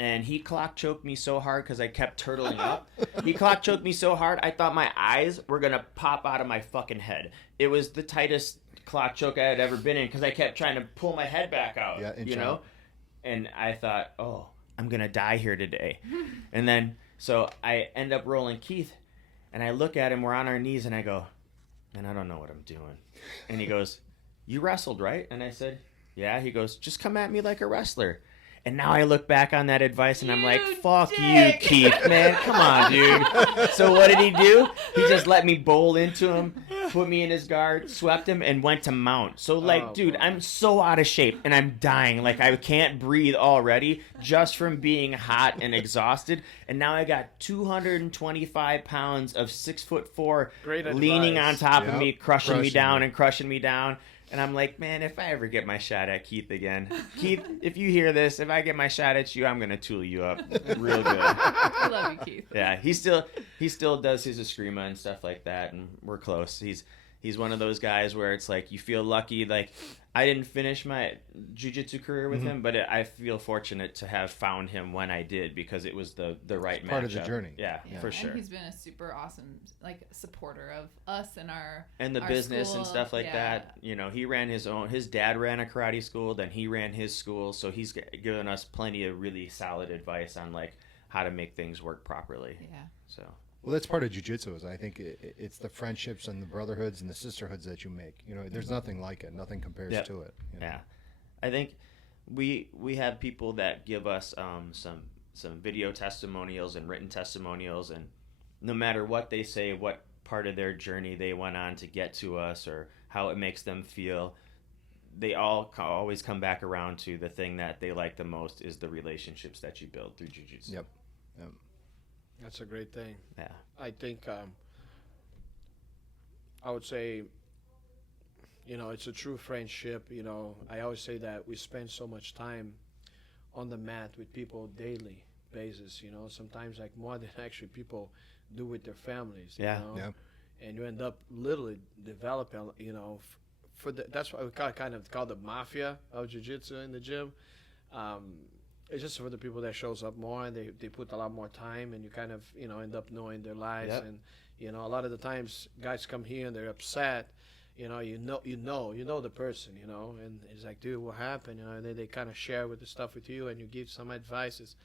And he clock choked me so hard because I kept turtling up. He clock choked me so hard, I thought my eyes were going to pop out of my fucking head. It was the tightest clock choke I had ever been in because I kept trying to pull my head back out, you know? And I thought, oh, I'm going to die here today. And then... So I end up rolling Keith, and I look at him, we're on our knees, and I go, man, I don't know what I'm doing. And he goes, you wrestled, right? And I said, yeah. He goes, just come at me like a wrestler. And now I look back on that advice, and I'm like, fuck you, Keith, man. Come on, dude. So what did he do? He just let me bowl into him, put me in his guard, swept him, and went to mount. So, like, dude, I'm so out of shape, and I'm dying. Like, I can't breathe already just from being hot and exhausted. And now I got 225 pounds of 6'4" leaning on top of me, crushing me down. And I'm like, man, if I ever get my shot at Keith again, Keith, if you hear this, if I get my shot at you, I'm gonna tool you up real good. I love you, Keith. Yeah, he still does his Eskrima and stuff like that, and we're close. He's one of those guys where it's like you feel lucky. Like I didn't finish my jiu-jitsu career with him, but I feel fortunate to have found him when I did because it was the right matchup. Part of the journey. Yeah, for sure. And he's been a super awesome supporter of us and our business school. and stuff like that. You know, he ran his own. His dad ran a karate school, then he ran his school, so he's given us plenty of really solid advice on like how to make things work properly. Yeah. So. Well, that's part of jiu-jitsu. I think it's the friendships and the brotherhoods and the sisterhoods that you make. You know, there's nothing like it. Nothing compares to it. You know? Yeah, I think we have people that give us some video testimonials and written testimonials, and no matter what they say, what part of their journey they went on to get to us, or how it makes them feel, they all always come back around to the thing that they like the most is the relationships that you build through jiu-jitsu. Yep. That's a great thing. Yeah. I think I would say, you know, it's a true friendship. You know, I always say that we spend so much time on the mat with people daily basis, you know, sometimes like more than actually people do with their families, you know? Yeah. And you end up literally developing, you know, that's why we kind of call the mafia of jiu-jitsu in the gym. It's just for the people that shows up more, and they put a lot more time, and you kind of, you know, end up knowing their lives, and You know, a lot of the times guys come here and they're upset. You know the person, and it's like, dude, what happened? And then they kind of share with the stuff with you, and you give some advices,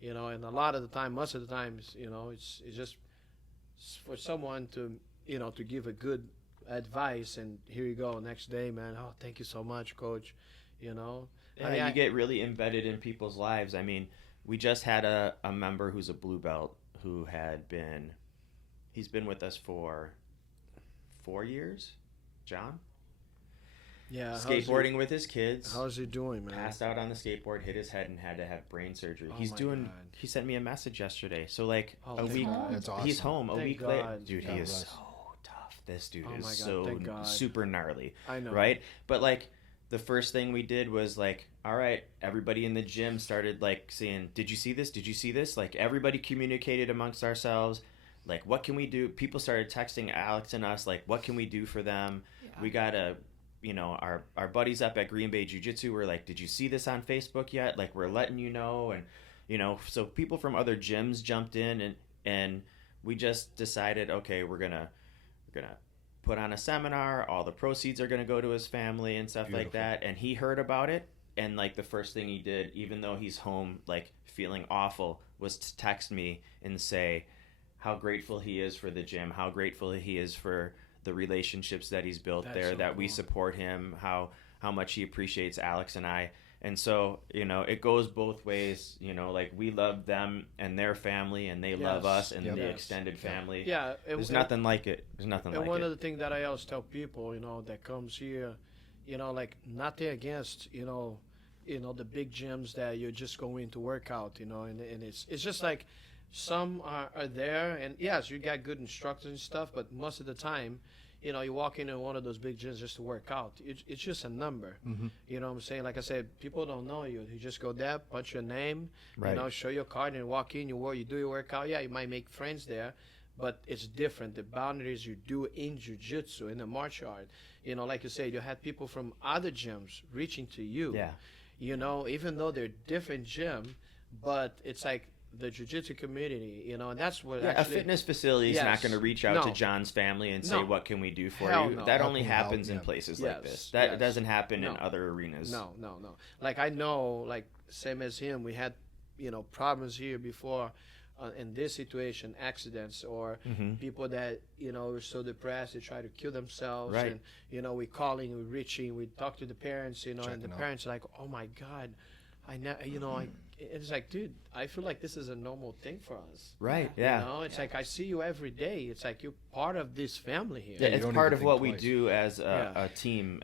and a lot of the time, most of the times, it's just for someone to, to give a good advice, and here you go, next day, man, oh, thank you so much, coach, Yeah, you get really embedded in people's lives. I mean, we just had a member who's a blue belt who he's been with us for 4 years. John? Yeah. Skateboarding with his kids. How's he doing, man? Passed out on the skateboard, hit his head, and had to have brain surgery. Oh He's my doing. God. He sent me a message yesterday. So like Oh, a thank week. God. That's awesome. He's home a Thank week God. later. Dude, God he is bless. so tough. This dude Oh my is God, so thank God. super gnarly. I know. Right? But like the first thing we did was like, all right, everybody in the gym started like saying, "Did you see this? Did you see this?" Like everybody communicated amongst ourselves. Like, what can we do? People started texting Alex and us, like, what can we do for them? Yeah. We got our buddies up at Green Bay Jiu Jitsu were like, did you see this on Facebook yet? Like, we're letting you know. And, so people from other gyms jumped in and we just decided, okay, we're going to put on a seminar. All the proceeds are going to go to his family and stuff like that. And he heard about it. And like the first thing he did, even though he's home, like feeling awful, was to text me and say how grateful he is for the gym, how grateful he is for the relationships that he's built That's there, so that we cool. support him, how much he appreciates Alex and I. And so, it goes both ways, like we love them and their family and they love us and Yep. the Yes. extended family. Yeah. There's nothing like it. There's nothing And like one it. of the things that I always tell people, that comes here, like nothing against, the big gyms that you're just going to work out, and it's just like some are there, and yes, you got good instructors and stuff, but most of the time, you walk into one of those big gyms just to work out. It's just a number. Mm-hmm. You know what I'm saying? Like I said, people don't know you. You just go there, punch your name, Right. show your card, and walk in. You do your workout. Yeah, you might make friends there, but it's different. The boundaries you do in jiu-jitsu, in the martial art. Like you said, you had people from other gyms reaching to you. Yeah. Even though they're different gym, but it's like the jiu-jitsu community, and that's what Yeah, actually, a fitness facility is not Yes. going to reach out No. to John's family and say, No. what can we do for Hell you? no. That How only can we help? happens in Yeah. places Yes, like this. That yes. doesn't happen in No. other arenas. No. Like I know, like same as him, we had, problems here before, in this situation, accidents or Mhm. people that were so depressed they try to kill themselves, Right. and we calling, we reaching, we talk to the parents, and the Checking out. parents are like, oh my God, it's like, dude, I feel like this is a normal thing for us. Right, yeah. It's like I see you every day. It's like you're part of this family here. Yeah, you it's don't part even of what think we twice. do as Yeah. a team,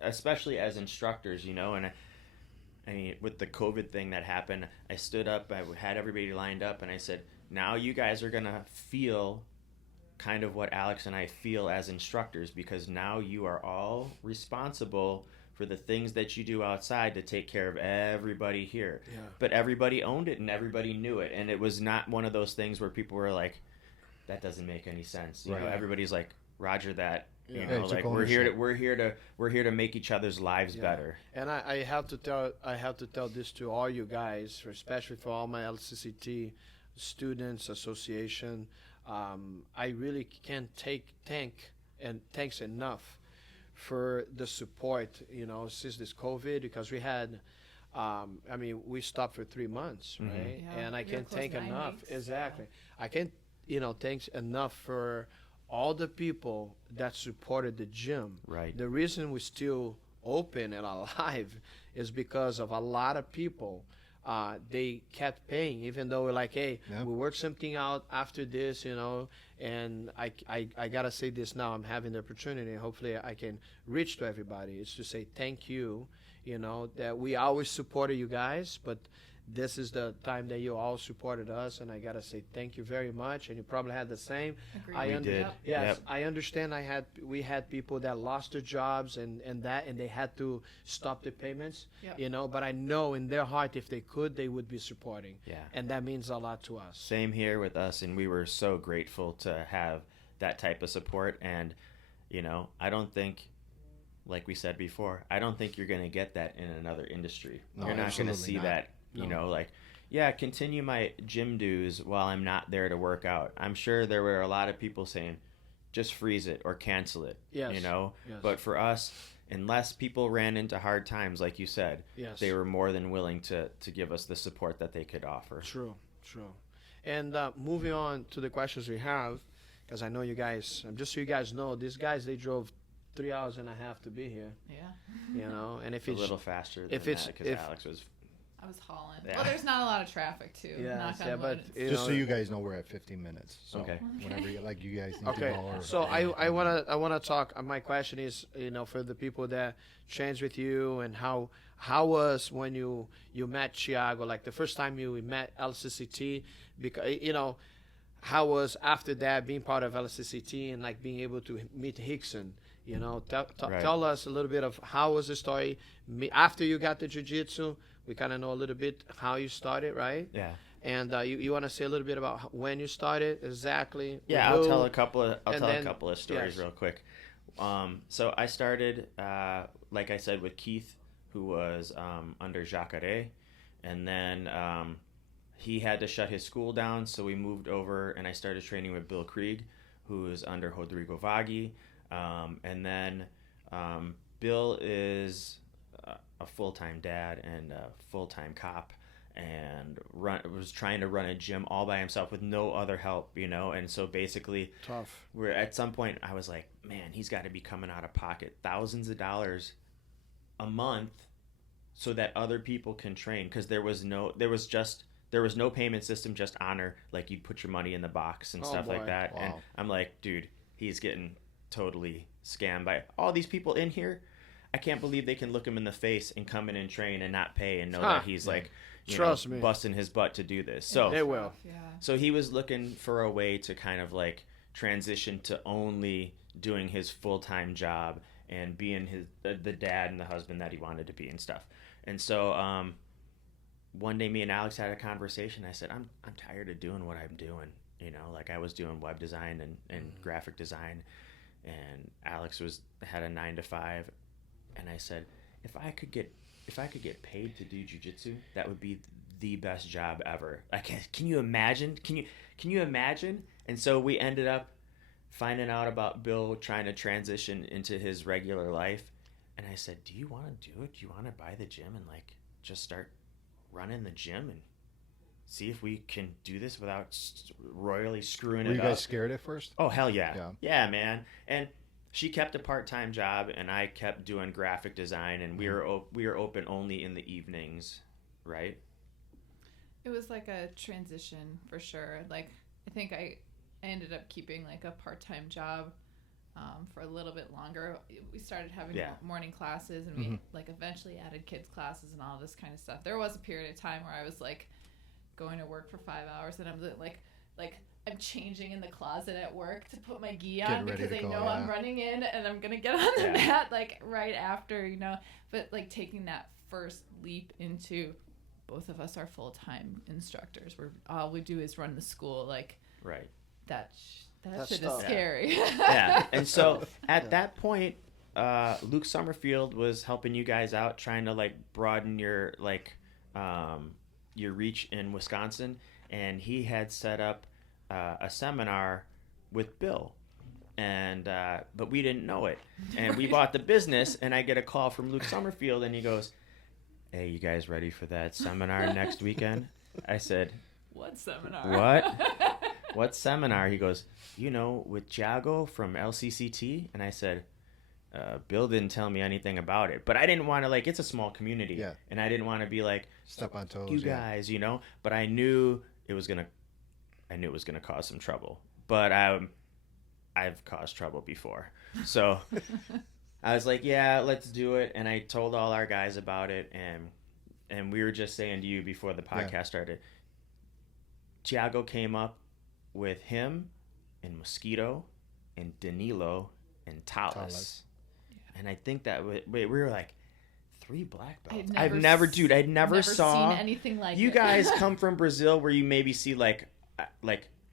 especially as instructors, and I mean, with the COVID thing that happened, I stood up, I had everybody lined up, and I said, now you guys are going to feel kind of what Alex and I feel as instructors, because now you are all responsible for the things that you do outside to take care of everybody here. Yeah. But everybody owned it and everybody knew it, and it was not one of those things where people were like, that doesn't make any sense. Right. Everybody's like, Roger that. Yeah. Yeah, it's Like took we're here ownership. to make each other's lives Yeah. better. And I have to tell this to all you guys, especially for all my LCCT students association. I really can't thanks enough for the support, since this COVID, because we had, we stopped for 3 months, Mhm. right? Yeah, And I we were can't closed thank 9 enough. weeks. Exactly. I can't, thanks enough for all the people that supported the gym. Right. The reason we're still open and alive is because of a lot of people. They kept paying, even though we're like, hey, Yeah. we work something out after this, and I gotta say this now. I'm having the opportunity, and hopefully I can reach to everybody. It's to say thank you, that we always supported you guys, but this is the time that you all supported us, and I gotta say thank you very much. And you probably had the same. Agreed. I We under- did. Yep. Yes, Yep. I understand. We had people that lost their jobs and they had to stop the payments. Yep. But I know in their heart, if they could, they would be supporting. Yeah. And that means a lot to us. Same here with us, and we were so grateful to have that type of support. And I don't think, like we said before, I don't think you're going to get that in another industry. No, You're not going to absolutely see not. that. No. Like yeah, continue my gym dues while I'm not there to work out. I'm sure there were a lot of people saying, just freeze it or cancel it. Yes. You know? Yes. But for us, unless people ran into hard times, like you said, Yes. they were more than willing to give us the support that they could offer. True. And moving on to the questions we have, because I know you guys, just so you guys know, these guys, they drove 3 hours and a half to be here, Yeah. you know, and if A it's little faster than if it's- that because if- Alex was... I was hauling. Yeah. Well, there's not a lot of traffic too. Knock on wood. but It's- Just so you guys know, we're at 15 minutes. So Okay. whenever you guys need Okay, to know. Or, so I wanna talk. My question is, you know, for the people that trains with you, and how was when you met Thiago, like the first time you met LCCT, because you know, how was after that being part of LCCT and like being able to meet Rickson, you know, Right. tell us a little bit of how was the story after you got the jiu-jitsu. We kind of know a little bit how you started, right? Yeah. And you want to say a little bit about when you started exactly? Yeah, with I'll who? tell a couple of stories yes. real quick. So I started, like I said, with Keith, who was under Jacare, and then he had to shut his school down, so we moved over, and I started training with Bill Krieg, who is under Rodrigo Vaghi, and then Bill is a full-time dad and a full-time cop, and was trying to run a gym all by himself with no other help, you know. And so basically, Tough. we're at some point I was like, man, he's got to be coming out of pocket thousands of dollars a month so that other people can train, because there was no payment system, just honor, like you'd put your money in the box and Oh, stuff boy. like that. Wow. And I'm like, dude, he's getting totally scammed by all these people in here. I can't believe they can look him in the face and come in and train and not pay and know that he's like, Trust me. busting his butt to do this. So They will. Yeah. so he was looking for a way to kind of like transition to only doing his full-time job and being the dad and the husband that he wanted to be and stuff. And so one day me and Alex had a conversation. I said, I'm tired of doing what I'm doing. You know, like I was doing web design and graphic design, and Alex had a 9 to 5. And I said, if I could get paid to do jiu-jitsu, that would be the best job ever. Like, can you imagine? Can you imagine? And so we ended up finding out about Bill trying to transition into his regular life. And I said, do you want to do it? Do you want to buy the gym and like just start running the gym and see if we can do this without royally screwing Were it you up? guys scared at first? Oh, hell yeah. Yeah. Yeah, man. And she kept a part-time job, and I kept doing graphic design, and we were open only in the evenings, right? It was like a transition for sure. Like I think I ended up keeping like a part-time job for a little bit longer. We started having morning classes, and we like eventually added kids classes and all this kind of stuff. There was a period of time where I was like going to work for 5 hours, and I'm like I'm changing in the closet at work to put my gi on Getting ready because to I go, know I'm yeah. running in and I'm gonna get on the mat like right after, you know. But like taking that first leap into both of us are full-time instructors. All we do is run the school. Like Right. that That's shit is tough. scary. Yeah. And so at that point, Luke Summerfield was helping you guys out, trying to like broaden your like your reach in Wisconsin, and he had set up a seminar with Bill, and but we didn't know it, and we bought the business, and I get a call from Luke Summerfield, and he goes, "Hey, you guys ready for that seminar next weekend?" I said, What seminar? "What? What seminar?" He goes, "You know, with Thiago from LCCT," and I said, Bill didn't tell me anything about it, but I didn't want to, like, it's a small community, Yeah. and I didn't want to be like, Step on toes. you yeah. guys, you know, but I knew it was gonna cause some trouble, but I've caused trouble before, so I was like, yeah, let's do it, and I told all our guys about it, and we were just saying to you before the podcast started, Thiago came up with him and Mosquito and Danilo and Talas. And I think that we were like 3 black belts. I'd never saw seen anything like you it. guys come from Brazil, where you maybe see like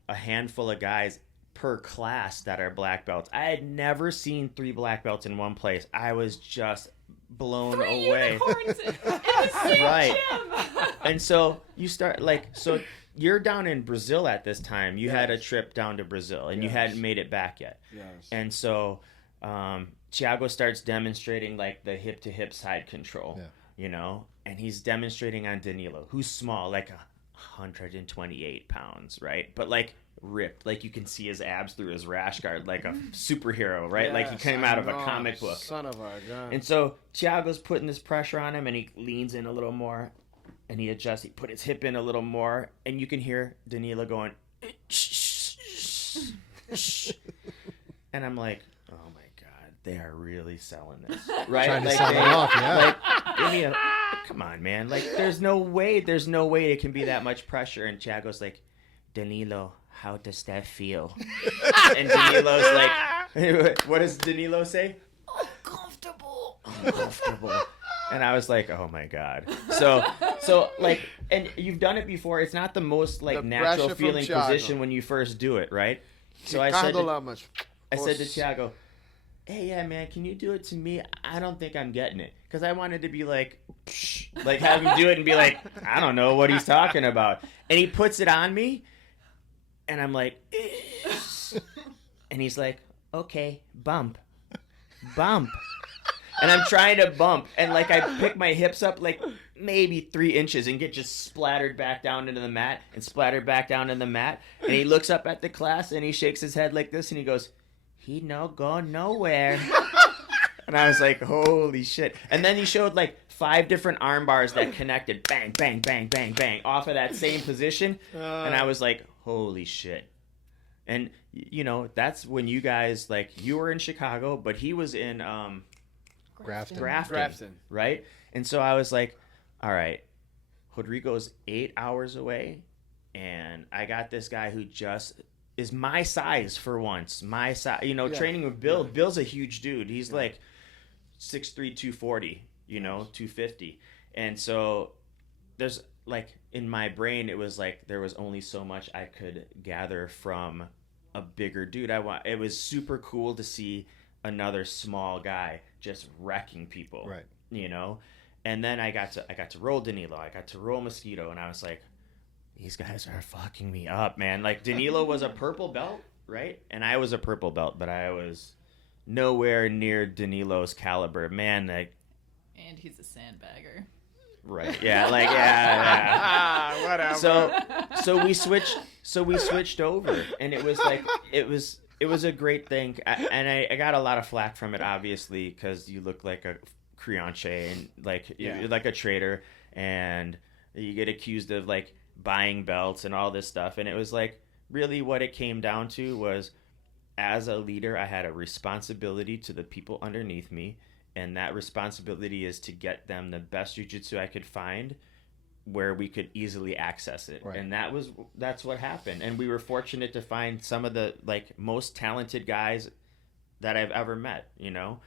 a handful of guys per class that are black belts. I had never seen 3 black belts in one place. I was just blown 3 away. unicorns in the same Right. gym. And so you start so you're down in Brazil at this time. You had a trip down to Brazil and you hadn't made it back yet. Yes. And so Thiago starts demonstrating like the hip to hip side control, you know, and he's demonstrating on Danilo, who's small, like 128 pounds, right? But like ripped, like you can see his abs through his rash guard, like a superhero, right? Like he Yes, came I out of a know. comic book. Son of a gun. And so Thiago's putting this pressure on him and he leans in a little more and he adjusts, he put his hip in a little more and you can hear Danilo going, and I'm like, oh my God, they are really selling this, right? Trying to like, sell it off, yeah. Like, give me come on, man. Like, there's no way it can be that much pressure. And Thiago's like, Danilo, how does that feel? And Danilo's like, what does Danilo say? Uncomfortable. And I was like, oh my God. So like, and you've done it before. It's not the most like The natural pressure from feeling Thiago. position when you first do it, right? So I said to Thiago, hey, yeah, man, can you do it to me? I don't think I'm getting it. Because I wanted to be like have him do it and be like, I don't know what he's talking about. And he puts it on me, and I'm like, and he's like, okay, bump. And I'm trying to bump, and like I pick my hips up like maybe 3 inches and get just splattered back down into the mat and splattered back down in the mat. And he looks up at the class and he shakes his head like this and he goes, he no go nowhere. And I was like, holy shit. And then he showed like 5 different arm bars that connected, bang, bang, bang, bang, bang, off of that same position. And I was like, holy shit. And, you know, that's when you guys, like, you were in Chicago, but he was in Grafton, right? And so I was like, all right, Rodrigo's 8 hours away, and I got this guy who just is my size for once. My size, you know, training with Bill. Yeah. Bill's a huge dude. He's like 6'3", 240, you know, 250. And so there's like in my brain, it was like there was only so much I could gather from a bigger dude. It was super cool to see another small guy just wrecking people, right? You know. And then I got to roll Danilo. I got to roll Mosquito, and I was like, these guys are fucking me up, man. Like, Danilo was a purple belt, right? And I was a purple belt, but I was nowhere near Danilo's caliber, man. Like, and he's a sandbagger. Right? Yeah. Like, yeah. Whatever. So we switched over, and it was like it was a great thing, and I got a lot of flack from it, obviously, because you look like a Creonche and you're like a traitor, and you get accused of like buying belts and all this stuff. And it was like really what it came down to was, as a leader, I had a responsibility to the people underneath me, and that responsibility is to get them the best jiu-jitsu I could find where we could easily access it. Right. And that's what happened. And we were fortunate to find some of the like most talented guys that I've ever met, you know.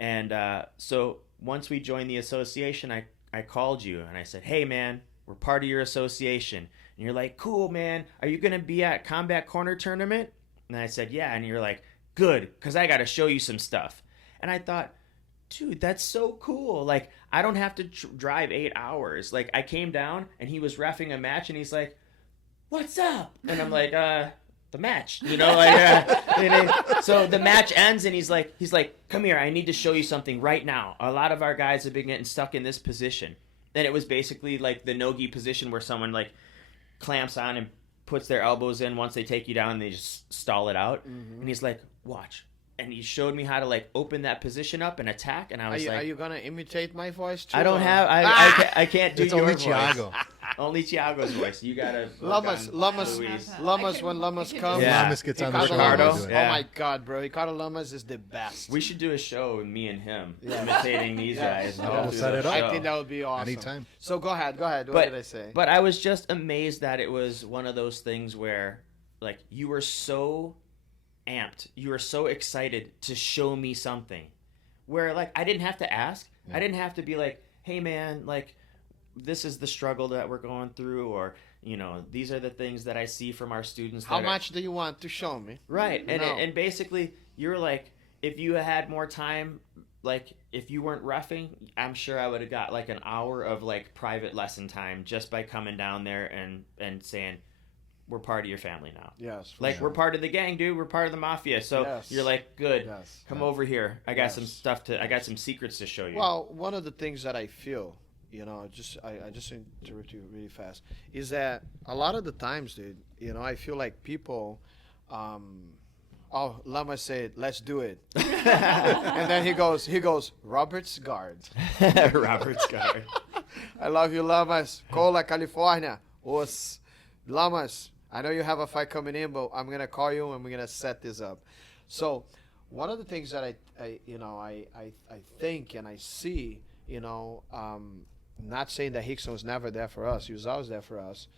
And so once we joined the association, I called you and I said, hey, man, we're part of your association. And you're like, cool, man. Are you going to be at Combat Corner tournament? And I said, yeah. And you're like, good, because I got to show you some stuff. And I thought, dude, that's so cool. Like, I don't have to drive 8 hours. Like, I came down and he was reffing a match and he's like, what's up? And I'm like, the match, you know, like, so the match ends and he's like, come here, I need to show you something right now. A lot of our guys have been getting stuck in this position. And it was basically like the no-gi position where someone like clamps on and puts their elbows in. Once they take you down, they just stall it out. Mm-hmm. And he's like, watch. And he showed me how to like open that position up and attack. And I was are you gonna imitate my voice too? I don't have. I can't do it's your only voice. Thiago. Only Thiago's voice. You gotta. Lamas, when Lamas comes. Yeah. Lamas gets on the show. Ricardo. Oh my God, bro! Ricardo Lamas is the best. We should do a show with me and him imitating these guys. We'll set it up. I think that would be awesome. Anytime. So go ahead. What did I say? But I was just amazed that it was one of those things where, like, you were so amped, you were so excited to show me something, where like I didn't have to ask. I didn't have to be like, hey man, like, this is the struggle that we're going through, or you know, these are the things that I see from our students. How much do you want to show me? Right. And basically you're like, if you had more time, like if you weren't reffing, I'm sure I would have got like an hour of like private lesson time just by coming down there and saying, we're part of your family now. Yes. for Like sure. we're part of the gang, dude. We're part of the mafia. So Yes. you're like, good. Yes. Come over here. I got some Yes. stuff I got some secrets to show you. Well, one of the things that I feel, I just interrupt you really fast, is that a lot of the times, dude, I feel like people, Lama said, let's do it. And then he goes, Robert's guard. Robert's guard. I love you, Lamas. Cola, California. Os Lamas, I know you have a fight coming in, but I'm going to call you and we're going to set this up. So one of the things that I think and I see, not saying that Rickson was never there for us. He was always there for us,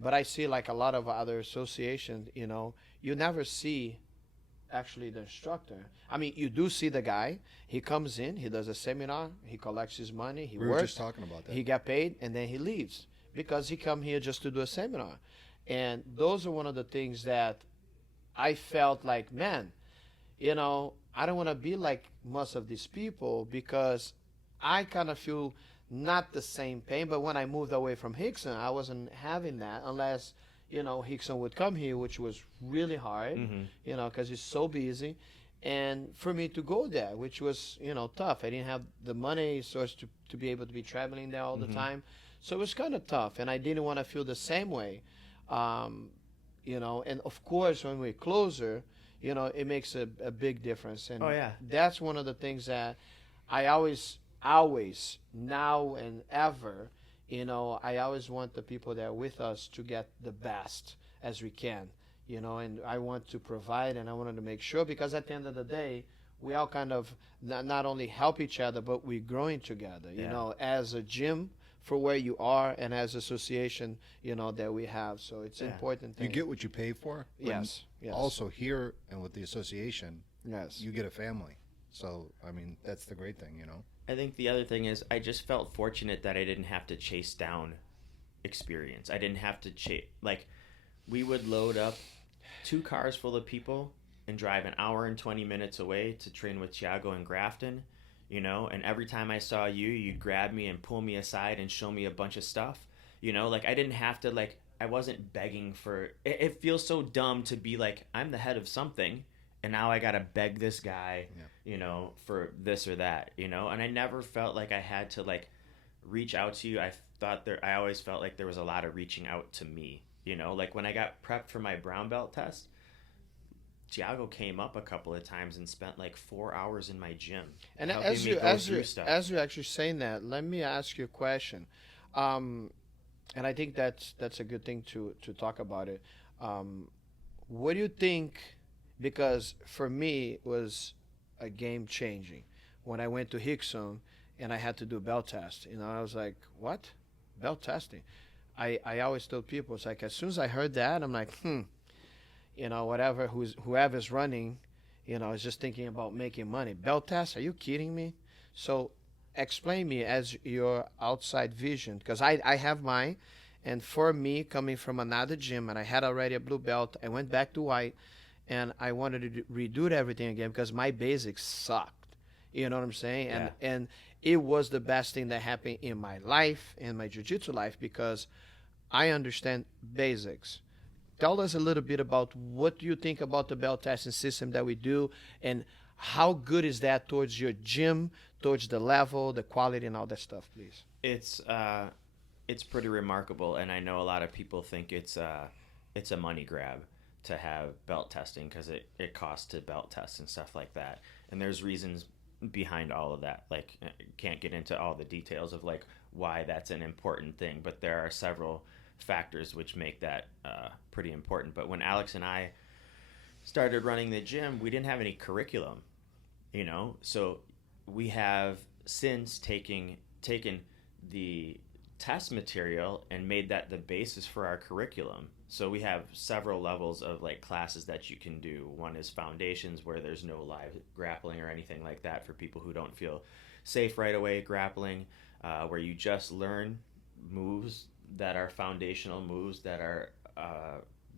But I see like a lot of other associations, you never see actually the instructor. I mean, you do see the guy. He comes in, he does a seminar, he collects his money, he We were works. just talking about that. He get paid, and then he leaves because he come here just to do a seminar. And those are one of the things that I felt like, man, I don't want to be like most of these people because I kind of feel not the same pain. But when I moved away from Rickson, I wasn't having that unless, Rickson would come here, which was really hard, because he's so busy. And for me to go there, which was, tough. I didn't have the money source to be able to be traveling there all the time. So it was kind of tough. And I didn't want to feel the same way. And of course, when we're closer, it makes a big difference. And Oh, yeah. that's one of the things that I always, now and ever, I always want the people that are with us to get the best as we can, and I want to provide and I wanted to make sure because at the end of the day, we all kind of not only help each other, but we're growing together, as a gym for where you are and as association, that we have. So it's important thing. You get what you pay for. but Yes. Also here and with the association, Yes. you get a family. So, I mean, that's the great thing, I think the other thing is I just felt fortunate that I didn't have to chase down experience. I didn't have to chase, like, we would load up 2 cars full of people and drive an hour and 20 minutes away to train with Thiago in Grafton, and every time I saw you, you'd grab me and pull me aside and show me a bunch of stuff, like I didn't have to, like, I wasn't begging for, it feels so dumb to be like, I'm the head of something and now I gotta beg this guy, for this or that, and I never felt like I had to like reach out to you. I always felt like there was a lot of reaching out to me, like when I got prepped for my brown belt test, Thiago came up a couple of times and spent like 4 hours in my gym. And helping as me you go as through you stuff. as you're actually saying that, let me ask you a question, and I think that's a good thing to talk about it. What do you think? Because for me, it was a game changing when I went to Rickson and I had to do belt test. I was like, what? Belt testing? I always told people, it's like as soon as I heard that, I'm like, whoever's running, is just thinking about making money. Belt test? Are you kidding me? So explain me as your outside vision, because I have mine, and for me, coming from another gym, and I had already a blue belt, I went back to white, and I wanted to redo everything again because my basics sucked. You know what I'm saying? And it was the best thing that happened in my life, in my jiu-jitsu life, because I understand basics. Tell us a little bit about what you think about the belt testing system that we do, and how good is that towards your gym, towards the level, the quality, and all that stuff, please. It's pretty remarkable, and I know a lot of people think it's a money grab to have belt testing because it costs to belt test and stuff like that. And there's reasons behind all of that. Like, can't get into all the details of like why that's an important thing, but there are several factors which make that pretty important. But when Alex and I started running the gym, we didn't have any curriculum, so we have since taken the test material and made that the basis for our curriculum. So we have several levels of like classes that you can do. One is foundations, where there's no live grappling or anything like that for people who don't feel safe right away grappling, where you just learn moves that are foundational moves that are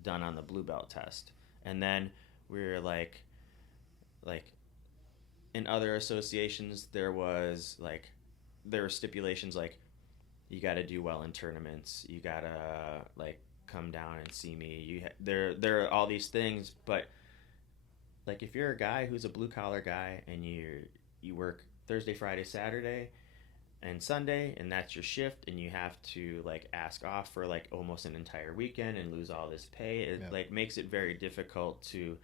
done on the blue belt test. And then we're like in other associations, there were stipulations like, you got to do well in tournaments. You got to like come down and see me. There are all these things, but like if you're a guy who's a blue collar guy and you work Thursday, Friday, Saturday, and Sunday, and that's your shift, and you have to like ask off for like almost an entire weekend and lose all this pay, it like makes it very difficult to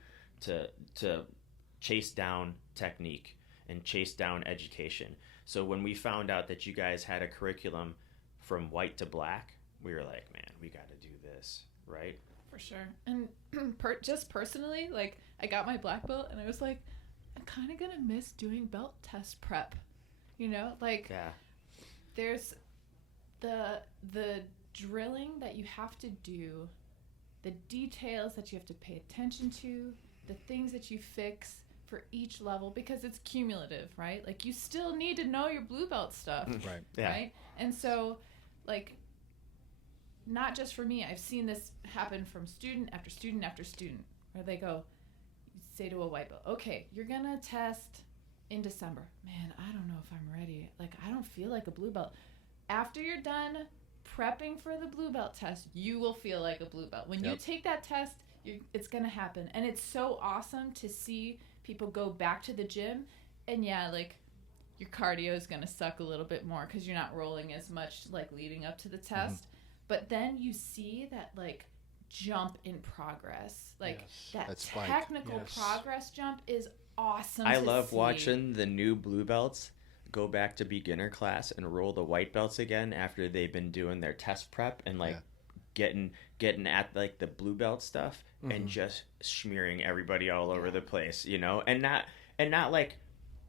chase down technique and chase down education. So when we found out that you guys had a curriculum from white to black, we were like, man, we got to do this, right? For sure. And just personally, like I got my black belt and I was like, I'm kind of going to miss doing belt test prep. You know, like there's the drilling that you have to do, the details that you have to pay attention to, the things that you fix for each level, because it's cumulative, right? Like you still need to know your blue belt stuff. Right. Yeah. Right? And so like not just for me, I've seen this happen from student after student after student, where they go, you say to a white belt, okay, you're gonna test in December. Man, I don't know if I'm ready. Like, I don't feel like a blue belt. After you're done prepping for the blue belt test, you will feel like a blue belt. When you take that test, it's gonna happen. And it's so awesome to see people go back to the gym, and like your cardio is gonna suck a little bit more because you're not rolling as much like leading up to the test. But then you see that like jump in progress, like that technical progress jump is awesome. I love watching the new blue belts go back to beginner class and roll the white belts again after they've been doing their test prep and like getting at like the blue belt stuff and just smearing everybody all over the place, you know, and not like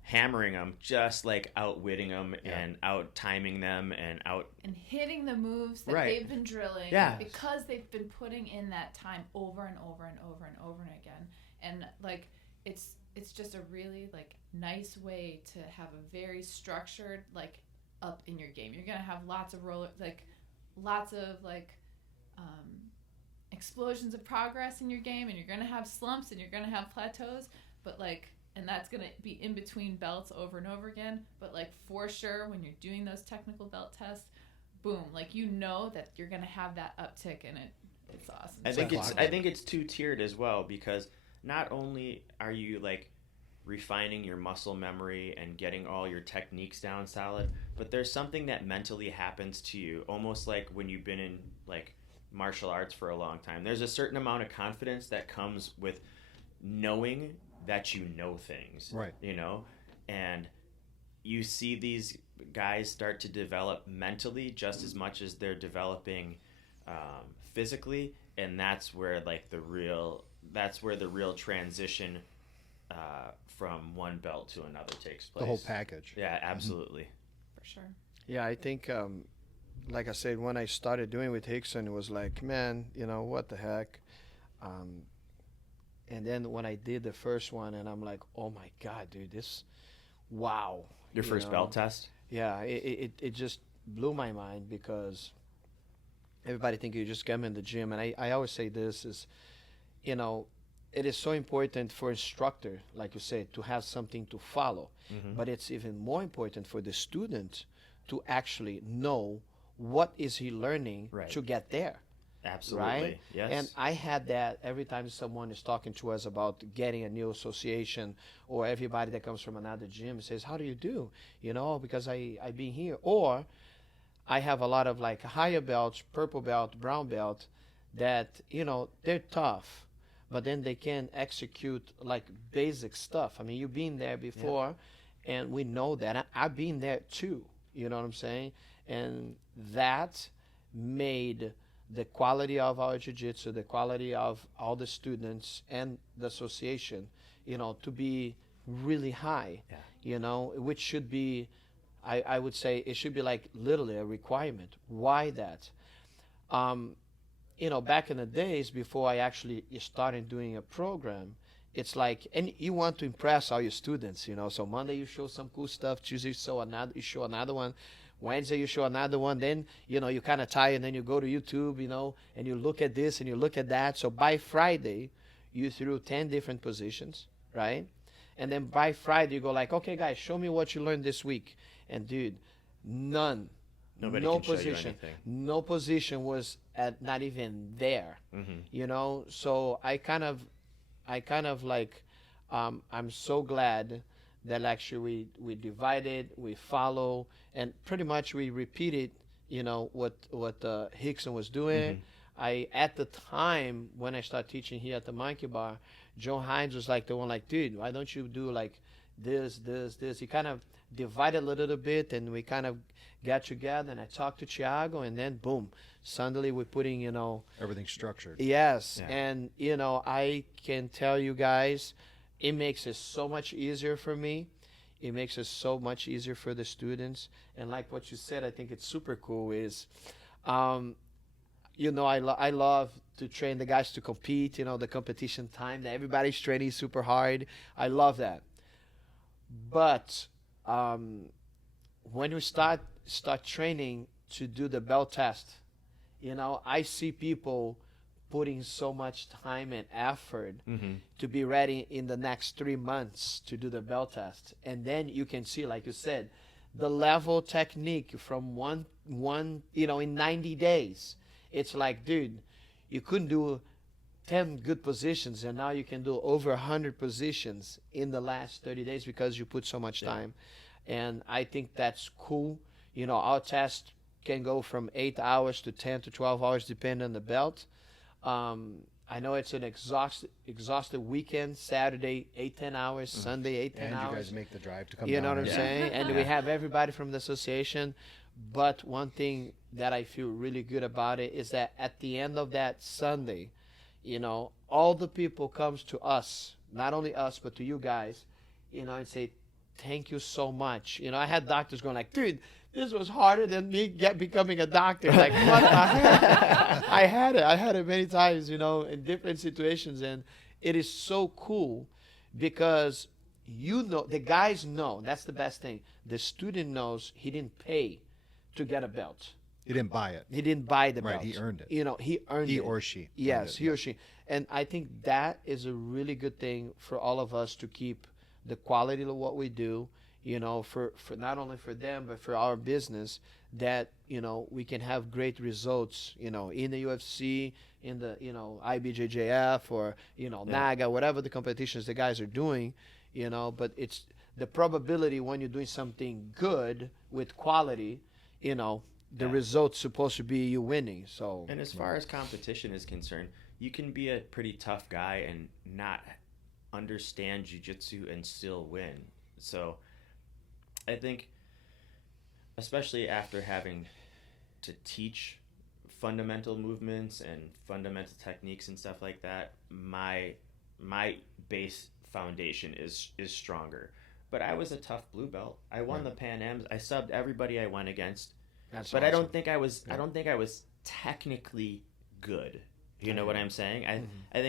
hammering them, just like outwitting them and out timing them and hitting the moves that they've been drilling because they've been putting in that time over and over and over and over and again. And like it's just a really like nice way to have a very structured like up in your game. You're gonna have lots of explosions of progress in your game, and you're gonna have slumps and you're gonna have plateaus, but like, and that's gonna be in between belts over and over again. But like for sure, when you're doing those technical belt tests, boom, like you know that you're gonna have that uptick, and it's awesome. I think it's two-tiered as well, because not only are you like refining your muscle memory and getting all your techniques down solid, but there's something that mentally happens to you, almost like when you've been in like martial arts for a long time. There's a certain amount of confidence that comes with knowing that you know things, right? You know, and you see these guys start to develop mentally just as much as they're developing physically, and that's where the real transition from one belt to another takes place. The whole package. Yeah, absolutely. For sure. Yeah, I think, like I said, when I started doing with Rickson, it was like, man, you know, what the heck? And then when I did the first one, and I'm like, oh my God, dude, wow. Your first belt test? Yeah, it just blew my mind, because everybody think you just come in the gym. And I always say this is, you know, it is so important for instructor, like you said, to have something to follow. Mm-hmm. But it's even more important for the student to actually know what is he learning to get there. Absolutely. Right? Yes. And I had that every time someone is talking to us about getting a new association, or everybody that comes from another gym says, how do you do? You know, because I've been here. Or I have a lot of like higher belts, purple belt, brown belt, that, you know, they're tough, but then they can execute like basic stuff. I mean, you've been there before, and we know that. I've been there too. You know what I'm saying? And that made the quality of our jiu-jitsu, the quality of all the students and the association, you know, to be really high, you know, which should be, I would say it should be like literally a requirement. Why that? You know, back in the days before I actually started doing a program, it's like, and you want to impress all your students, you know, so Monday you show some cool stuff, Tuesday you show another one, Wednesday you show another one, then, you know, you kind of tired, and then you go to YouTube, you know, and you look at this and you look at that. So by Friday, you threw 10 different positions, right? And then by Friday, you go like, okay, guys, show me what you learned this week. And dude, none. Nobody no can show you position. anything. No position was at not even there. You know, so I kind of like, I'm so glad that actually we divided, we follow, and pretty much we repeated, you know, what Rickson was doing. At the time when I started teaching here at the Monkey Bar, Joe Hines was like the one like, dude, why don't you do like this? He kind of divided a little bit, and we kind of got together, and I talked to Thiago, and then boom, suddenly we're putting, you know, Everything's structured. yes, Yeah. and you know, I can tell you guys, it makes it so much easier for me. It makes it so much easier for the students, and like what you said, I think it's super cool. Is, you know, I love to train the guys to compete. You know, the competition time that everybody's training super hard. I love that, but when we start training to do the belt test, you know, I see people putting so much time and effort to be ready in the next 3 months to do the belt test. And then you can see, like you said, the level technique from one, you know, in 90 days. It's like, dude, you couldn't do 10 good positions, and now you can do over 100 positions in the last 30 days because you put so much time. And I think that's cool. You know, our test can go from 8 hours to 10 to 12 hours depending on the belt. I know it's an exhausted weekend, Saturday 8-10 hours, Sunday 8-10 And hours. you guys make the drive to come You down. know what I'm and- saying? And we have everybody from the association. But one thing that I feel really good about it is that at the end of that Sunday, you know, all the people comes to us, not only us, but to you guys, you know, and say, thank you so much. You know, I had doctors going like, dude, this was harder than me becoming a doctor. Like, what the heck? I had it many times, you know, in different situations. And it is so cool because, you know, the guys know, that's the best thing. The student knows he didn't pay to get a belt. He didn't buy it. He didn't buy the Right, belt. he earned it. You know, he earned it. He or she. Yes, earned it, he or she. And I think that is a really good thing for all of us to keep the quality of what we do, you know, for not only for them, but for our business, that, you know, we can have great results, you know, in the UFC, in the, you know, IBJJF or, you know, NAGA, whatever the competitions the guys are doing, you know, but it's the probability when you're doing something good with quality, you know, the result's supposed to be you winning. So, And as far as competition is concerned, you can be a pretty tough guy and not understand jiu-jitsu and still win. So I think, especially after having to teach fundamental movements and fundamental techniques and stuff like that, my base foundation is stronger. But I was a tough blue belt. I won the Pan Ams. I subbed everybody I went against. that's But awesome. I don't think I was technically good. You know what I'm saying? I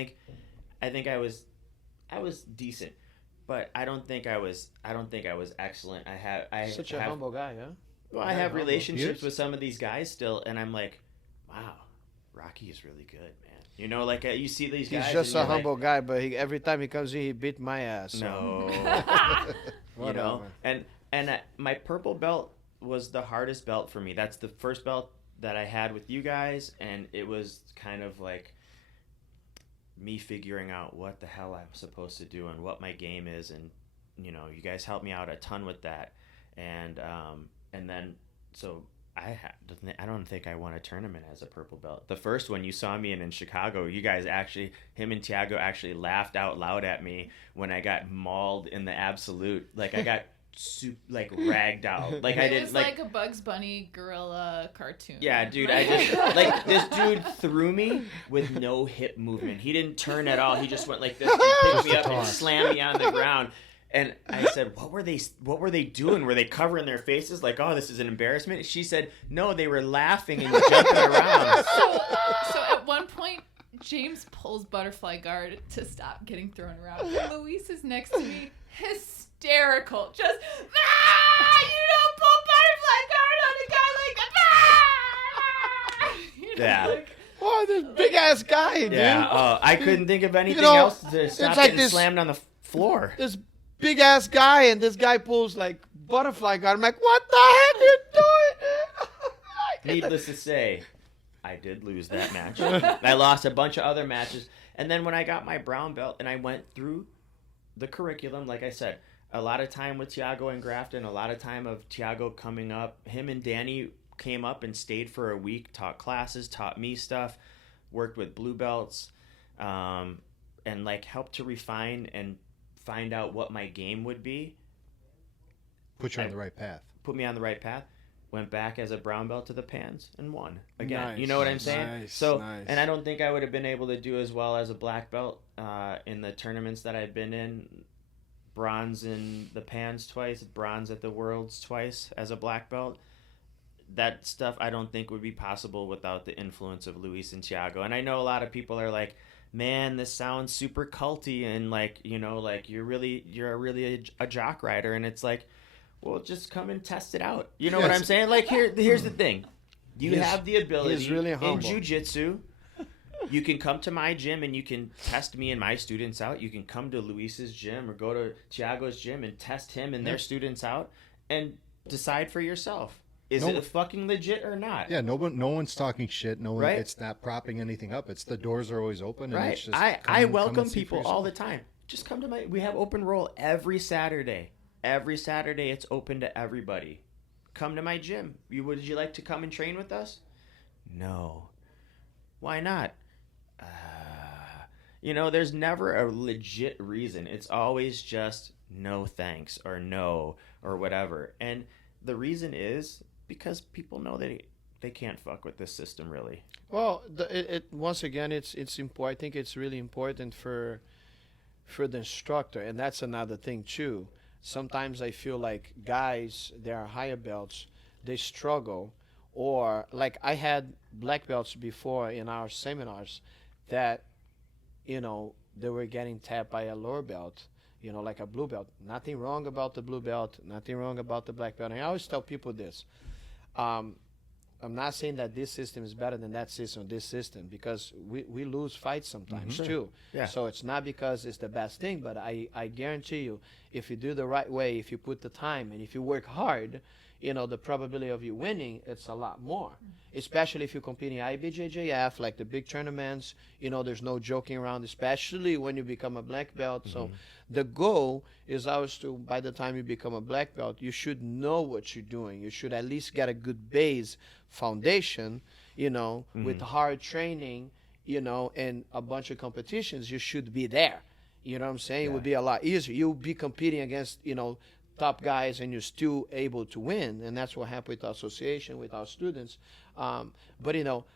think I was decent, but I don't think I was excellent. I Such a humble guy, huh? Well, I Yeah, have humble. relationships Yes. with some of these guys still, and I'm like, wow, Rocky is really good, man. You know, like you see these guys. He's just and a you're humble guy, but every time he comes in, he beat my ass. Like, So. no. You know, Whatever. and my purple belt was the hardest belt for me. That's the first belt that I had with you guys, and it was kind of like me figuring out what the hell I'm supposed to do and what my game is, and you know, you guys helped me out a ton with that, and then so I don't think I won a tournament as a purple belt. The first one you saw me in Chicago, you guys actually, him and Thiago actually laughed out loud at me when I got mauled in the absolute. Like I got ragged out. Like I It didn't was like a Bugs Bunny gorilla cartoon. Yeah, dude, I just like this dude threw me with no hip movement. He didn't turn at all. He just went like this and picked me up and slammed me on the ground. And I said, "What were they doing? Were they covering their faces like, oh, this is an embarrassment?" She said, "No, they were laughing and jumping around." So at one point, James pulls butterfly guard to stop getting thrown around. And Luis is next to me, hysterical, just you don't pull butterfly guard on a guy like that. You know, Yeah. like, Oh, this big ass guy, dude. Yeah, I couldn't think of anything know, else to stop like getting this- slammed on the floor. This big ass guy, and this guy pulls like butterfly guard. I'm like, what the heck you doing? Needless to say, I did lose that match. I lost a bunch of other matches. And then when I got my brown belt and I went through the curriculum, like I said, a lot of time with Thiago and Grafton, a lot of time of Thiago coming up. Him and Danny came up and stayed for a week, taught classes, taught me stuff, worked with blue belts, and like helped to refine and find out what my game would be. Put you on the right path. Put me on the right path. Went back as a brown belt to the pans and won again. Nice, you know what I'm saying? nice, So, nice. and I don't think I would have been able to do as well as a black belt in the tournaments that I've been in. Bronze in the pans twice, bronze at the Worlds twice as a black belt. That stuff I don't think would be possible without the influence of Luiz and Thiago. And I know a lot of people are like, man, this sounds super culty and like, you know, like you're really a jock rider. And it's like, well, just come and test it out. You know what I'm saying? Like here's the thing. You have the ability really in humble. jiu-jitsu. You can come to my gym and you can test me and my students out. You can come to Luis's gym or go to Thiago's gym and test him and their students out and decide for yourself. Is it fucking legit or not? Yeah, no one's talking shit. No one. Right? It's not propping anything up. It's the doors are always open. And Right. it's just I welcome and see for people all the yourself. time. Just come to we have open roll every Saturday. Every Saturday it's open to everybody. Come to my gym. Would you like to come and train with us? No. Why not? You know, there's never a legit reason. It's always just no thanks or no or whatever. And the reason is because people know they can't fuck with this system really. Well, once again, it's important. I think it's really important for the instructor, and that's another thing too. Sometimes I feel like guys, they are higher belts, they struggle, or like I had black belts before in our seminars that, you know, they were getting tapped by a lower belt, you know, like a blue belt. Nothing wrong about the blue belt, nothing wrong about the black belt. And I always tell people this. I'm not saying that this system is better than that system or this system, because we lose fights sometimes too. Yeah. So it's not because it's the best thing, but I guarantee you, if you do the right way, if you put the time and if you work hard, you know, the probability of you winning, it's a lot more. Especially if you're competing IBJJF, like the big tournaments, you know, there's no joking around, especially when you become a black belt. So the goal is always to, by the time you become a black belt, you should know what you're doing. You should at least get a good base foundation, you know, with hard training, you know, and a bunch of competitions, you should be there. You know what I'm saying? It would be a lot easier. You'll be competing against, you know, top guys, and you're still able to win, and that's what happened with our association, with our students. But you know,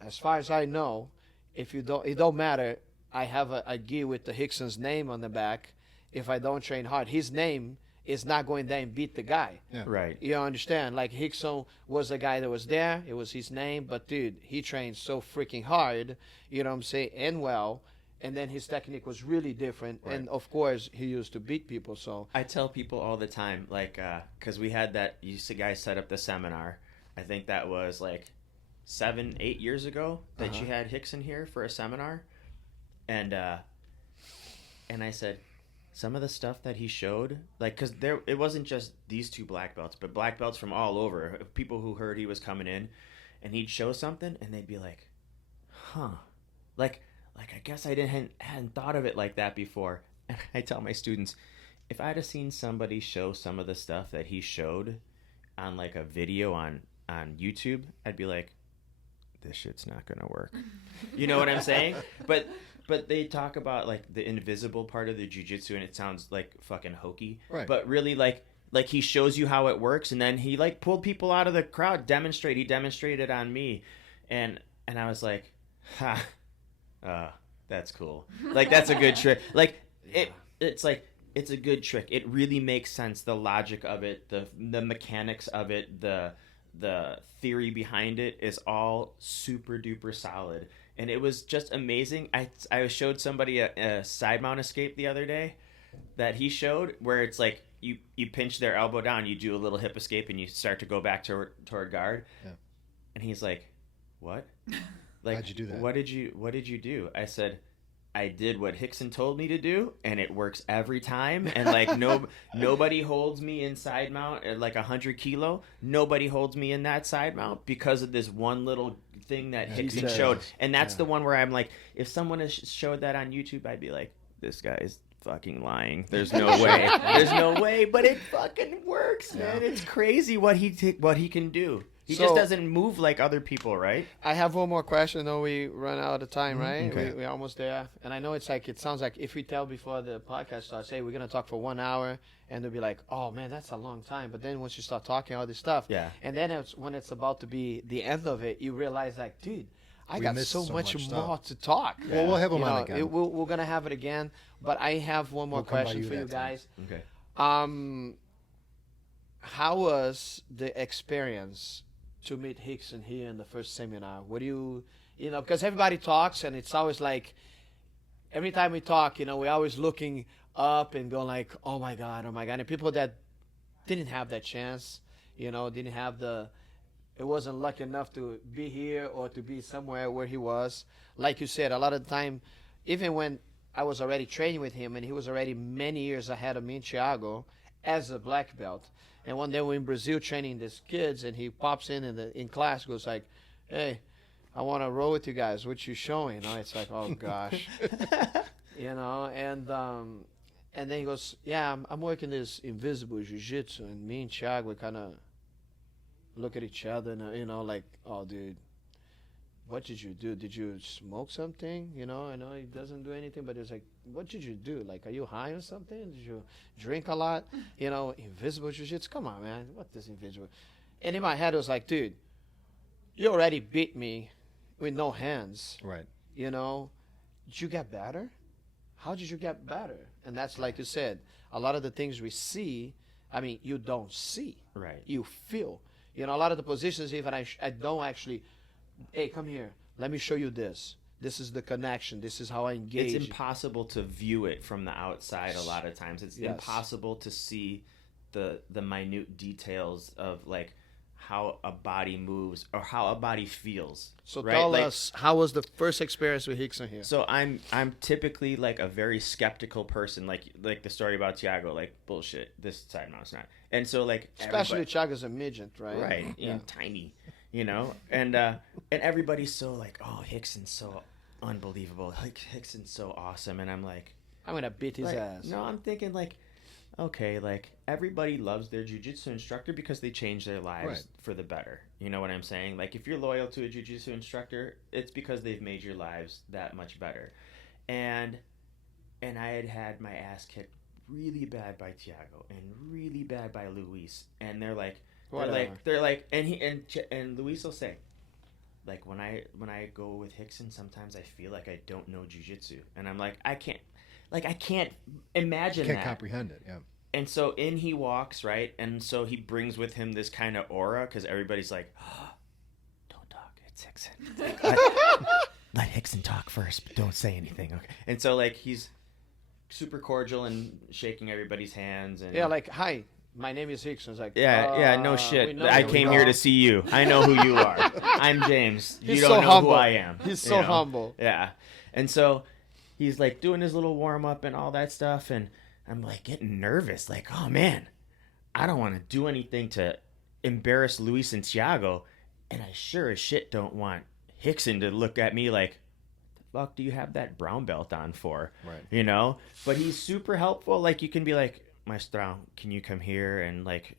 as far as I know, if you don't, it don't matter. I have a gi with the Rickson's name on the back. If I don't train hard, his name is not going there and beat the guy. Yeah. Right. You understand? Like Rickson was the guy that was there. It was his name, but dude, he trained so freaking hard. You know what I'm saying? And well. And then his technique was really different. Right. And of course, he used to beat people. So I tell people all the time, like, because we had that, you guys set up the seminar. I think that was like 7-8 years ago that you had Rickson here for a seminar. And I said, some of the stuff that he showed, like, because it wasn't just these two black belts, but black belts from all over. People who heard he was coming in, and he'd show something, and they'd be like, huh. Like I guess I hadn't thought of it like that before. And I tell my students, if I'd have seen somebody show some of the stuff that he showed on like a video on YouTube, I'd be like, this shit's not gonna work. You know what I'm saying? But they talk about like the invisible part of the jiu-jitsu, and it sounds like fucking hokey. Right. But really like he shows you how it works, and then he like pulled people out of the crowd, he demonstrated on me, and I was like, ha. That's cool. Like, that's a good trick. Like, it's like, it's a good trick. It really makes sense. The logic of it, the mechanics of it, the theory behind it is all super duper solid. And it was just amazing. I showed somebody a side mount escape the other day that he showed, where it's like you pinch their elbow down, you do a little hip escape, and you start to go back toward guard. Yeah. And he's like, what? Like, how'd you do that? What did you do? I said, I did what Rickson told me to do, and it works every time. And like nobody holds me in side mount at like 100 kilo. Nobody holds me in that side mount because of this one little thing that Rickson showed. And that's the one where I'm like, if someone has showed that on YouTube, I'd be like, this guy is fucking lying. There's no way. There's no way. But it fucking works, man. It's crazy what he can do. He just doesn't move like other people, right? I have one more question, though we run out of time, right? Okay. We're almost there. And I know it sounds like if we tell before the podcast starts, hey, we're going to talk for 1 hour, and they'll be like, oh, man, that's a long time. But then once you start talking all this stuff, and then when it's about to be the end of it, you realize, like, dude, I got so much more to talk. Well, we'll have him on again. We're going to have it again. But I have one more question for you guys. Okay. How was the experience to meet Rickson here in the first seminar? What do you know, because everybody talks, and it's always like, every time we talk, you know, we're always looking up and going like, oh my God. And people that didn't have that chance, you know, it wasn't lucky enough to be here or to be somewhere where he was. Like you said, a lot of the time, even when I was already training with him, and he was already many years ahead of me in Thiago as a black belt. And one day we're in Brazil training these kids, and he pops in class, goes like, hey, I want to roll with you guys. What you showing? You know, it's like, oh gosh, you know. And then he goes, yeah, I'm working this invisible jiu-jitsu, and me and Thiago, we kind of look at each other, and you know, like, oh dude, what did you do? Did you smoke something? You know, I know he doesn't do anything, but it's like, what did you do? Like, are you high or something? Did you drink a lot? You know, invisible jiu-jitsu? Come on, man. What is invisible? And in my head, it was like, dude, you already beat me with no hands. Right. You know, did you get better? How did you get better? And that's like you said, a lot of the things we see, I mean, you don't see. Right. You feel. You know, a lot of the positions, even I don't actually, hey, come here. Let me show you this. This is the connection. This is how I engage. It's impossible to view it from the outside a lot of times. It's impossible to see the minute details of like how a body moves or how a body feels. So right? tell us, how was the first experience with Rickson here? So I'm typically like a very skeptical person, like the story about Thiago, like bullshit. This side mount's not. And so like especially Thiago's a midget, right? Right, and tiny, you know, and everybody's so like, oh, Rickson's so unbelievable, like Rickson's so awesome, and I'm like, I'm gonna beat his ass. No, I'm thinking like, okay, like everybody loves their jiu-jitsu instructor because they change their lives for the better. You know what I'm saying? Like if you're loyal to a jiu-jitsu instructor, it's because they've made your lives that much better. And I had my ass kicked really bad by Thiago and really bad by Luiz, and they're like, and Luiz will say, like when I go with Rickson, sometimes I feel like I don't know jiu-jitsu, and I'm like, I can't imagine that. Can't comprehend it, yeah. And so in he walks, right? And so he brings with him this kind of aura, because everybody's like, oh, don't talk, it's Rickson. Let Rickson talk first, but don't say anything, okay? And so like he's super cordial and shaking everybody's hands, and like, hi, my name is Rickson. It's like, no shit. I came here to see you. I know who you are. I'm James. You don't know humble. who I am. He's so humble. Yeah. And so he's like doing his little warm up and all that stuff, and I'm like getting nervous, like, oh man, I don't want to do anything to embarrass Luis and Thiago, and I sure as shit don't want Rickson to look at me like, fuck do you have that brown belt on for? Right. You know? But he's super helpful. Like you can be like, Maestro, can you come here? And like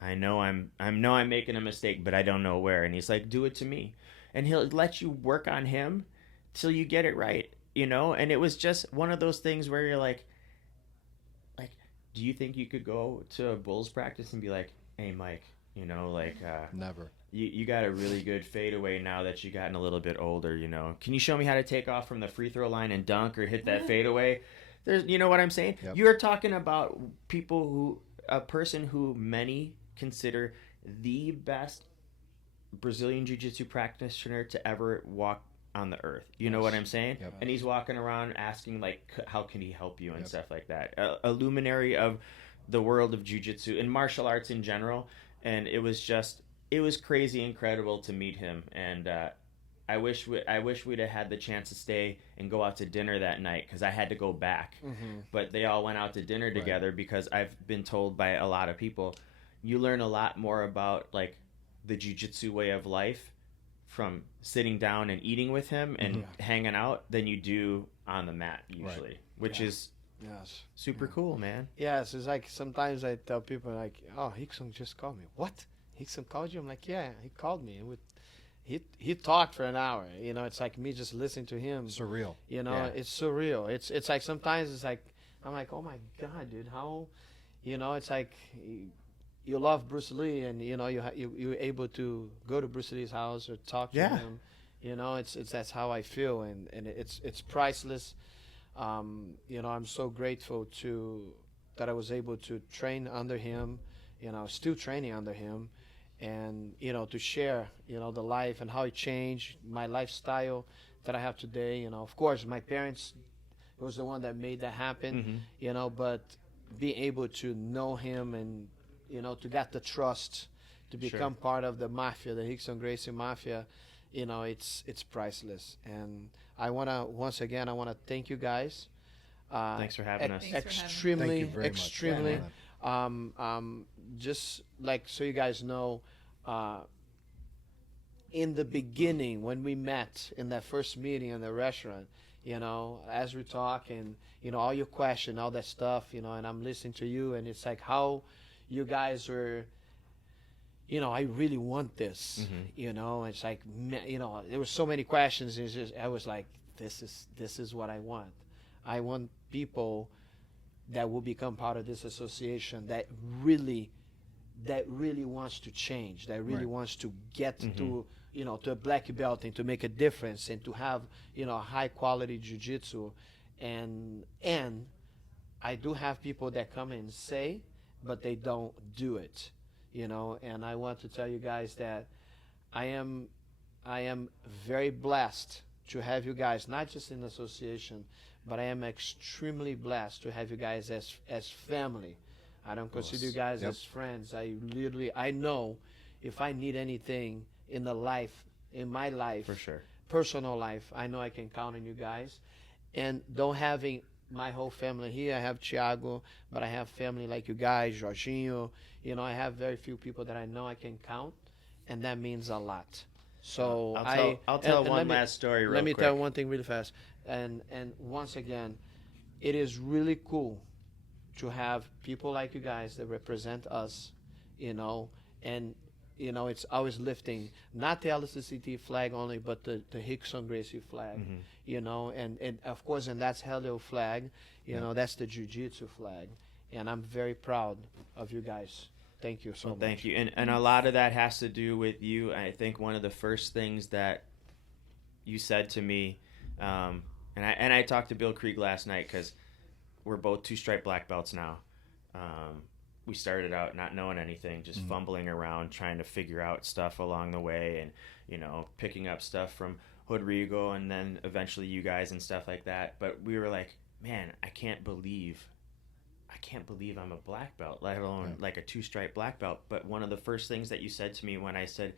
I know I'm making a mistake, but I don't know where. And he's like, do it to me. And he'll let you work on him till you get it right, you know? And it was just one of those things where you're like, do you think you could go to a Bulls practice and be like, hey Mike, you know, like never. You got a really good fadeaway now that you've gotten a little bit older, you know. Can you show me how to take off from the free throw line and dunk or hit that fadeaway? You know what I'm saying? Yep. You're talking about a person who many consider the best Brazilian Jiu-Jitsu practitioner to ever walk on the earth. You know what I'm saying? Yep. And he's walking around asking, like, how can he help you and stuff like that. A luminary of the world of Jiu-Jitsu and martial arts in general. And it was crazy incredible to meet him. And I wish we'd have had the chance to stay and go out to dinner that night because I had to go back. But they all went out to dinner together because I've been told by a lot of people, you learn a lot more about like the jiu-jitsu way of life from sitting down and eating with him and hanging out than you do on the mat usually, which is super cool, man. Yes, it's like sometimes I tell people like, "Oh, Rickson just called me." What? Rickson called you? I'm like, "Yeah, he called me." He talked for an hour. You know, it's like me just listening to him. Surreal. You know, it's surreal. It's like sometimes it's like I'm like, "Oh my God, dude, how?" You know, it's like you love Bruce Lee, and you know you're able to go to Bruce Lee's house or talk to him. You know, it's that's how I feel, and it's priceless. You know, I'm so grateful that I was able to train under him. You know, still training under him, and you know, to share, you know, the life and how it changed my lifestyle that I have today. You know, of course, my parents was the one that made that happen. You know, but being able to know him and you know, to get the trust to become part of the mafia, the Rickson Gracie mafia, you know, it's priceless. And I once again thank you guys. Thanks for having us. Extremely, Thank you very much. extremely. Just like so you guys know, in the beginning when we met in that first meeting in the restaurant, you know, as we talk and you know all your question, all that stuff, you know, and I'm listening to you, and it's like how you guys were, you know, I really want this, you know. It's like, you know, there were so many questions. It's just, I was like, this is what I want. I want people that will become part of this association that really wants to change, that really wants to get to, you know, to a black belt and to make a difference and to have, you know, high quality jiu-jitsu. And I do have people that come and say, but they don't do it, you know. And I want to tell you guys that I am very blessed to have you guys, not just in the association, but I am extremely blessed to have you guys as family. I don't consider you guys as friends. I know if I need anything in my life, For sure. personal life, I know I can count on you guys. And don't having my whole family here. I have Thiago, but I have family like you guys, Jorginho. You know, I have very few people that I know I can count, and that means a lot. So I'll tell one last story real quick. Let me tell one thing really fast. And once again, it is really cool to have people like you guys that represent us, you know, and you know, it's always lifting not the LCCT flag only, but the Rickson Gracie flag, you know, and of course, and that's Helio flag, you know, that's the Jiu-Jitsu flag, and I'm very proud of you guys. Thank you so much. Thank you, and a lot of that has to do with you. I think one of the first things that you said to me, and I talked to Bill Krieg last night because we're both two-stripe black belts now. We started out not knowing anything, just fumbling around, trying to figure out stuff along the way, and you know, picking up stuff from Rodrigo, and then eventually you guys and stuff like that. But we were like, man, I can't believe I'm a black belt, let alone like a two-stripe black belt. But one of the first things that you said to me when I said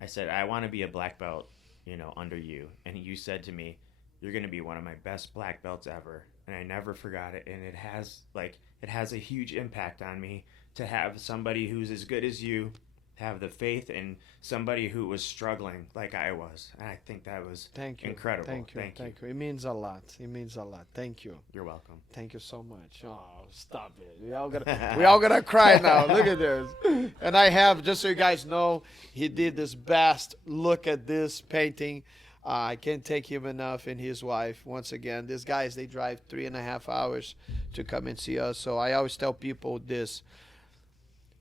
I want to be a black belt, you know, under you, and you said to me, you're going to be one of my best black belts ever. And I never forgot it, and it has a huge impact on me to have somebody who's as good as you have the faith in somebody who was struggling like I was. And I think that was incredible. Thank you. It means a lot. Thank you. You're welcome. Thank you so much. Oh, stop it. We all gonna cry now. Look at this. And I have, just so you guys know, he did his best. Look at this painting. I can't take him enough, and his wife. Once again, these guys, they drive 3.5 hours to come and see us. So I always tell people this: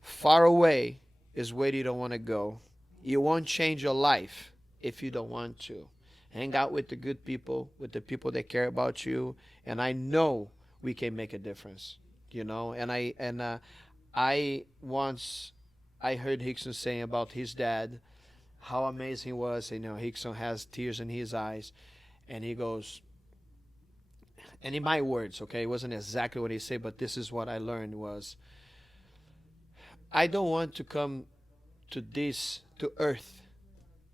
far away is where you don't want to go. You won't change your life if you don't want to. Hang out with the good people, with the people that care about you, and I know we can make a difference. You know, and I once heard Rickson saying about his dad, how amazing he was. You know, Rickson has tears in his eyes, and he goes, and in my words, okay, it wasn't exactly what he said, but this is what I learned was, I don't want to come to earth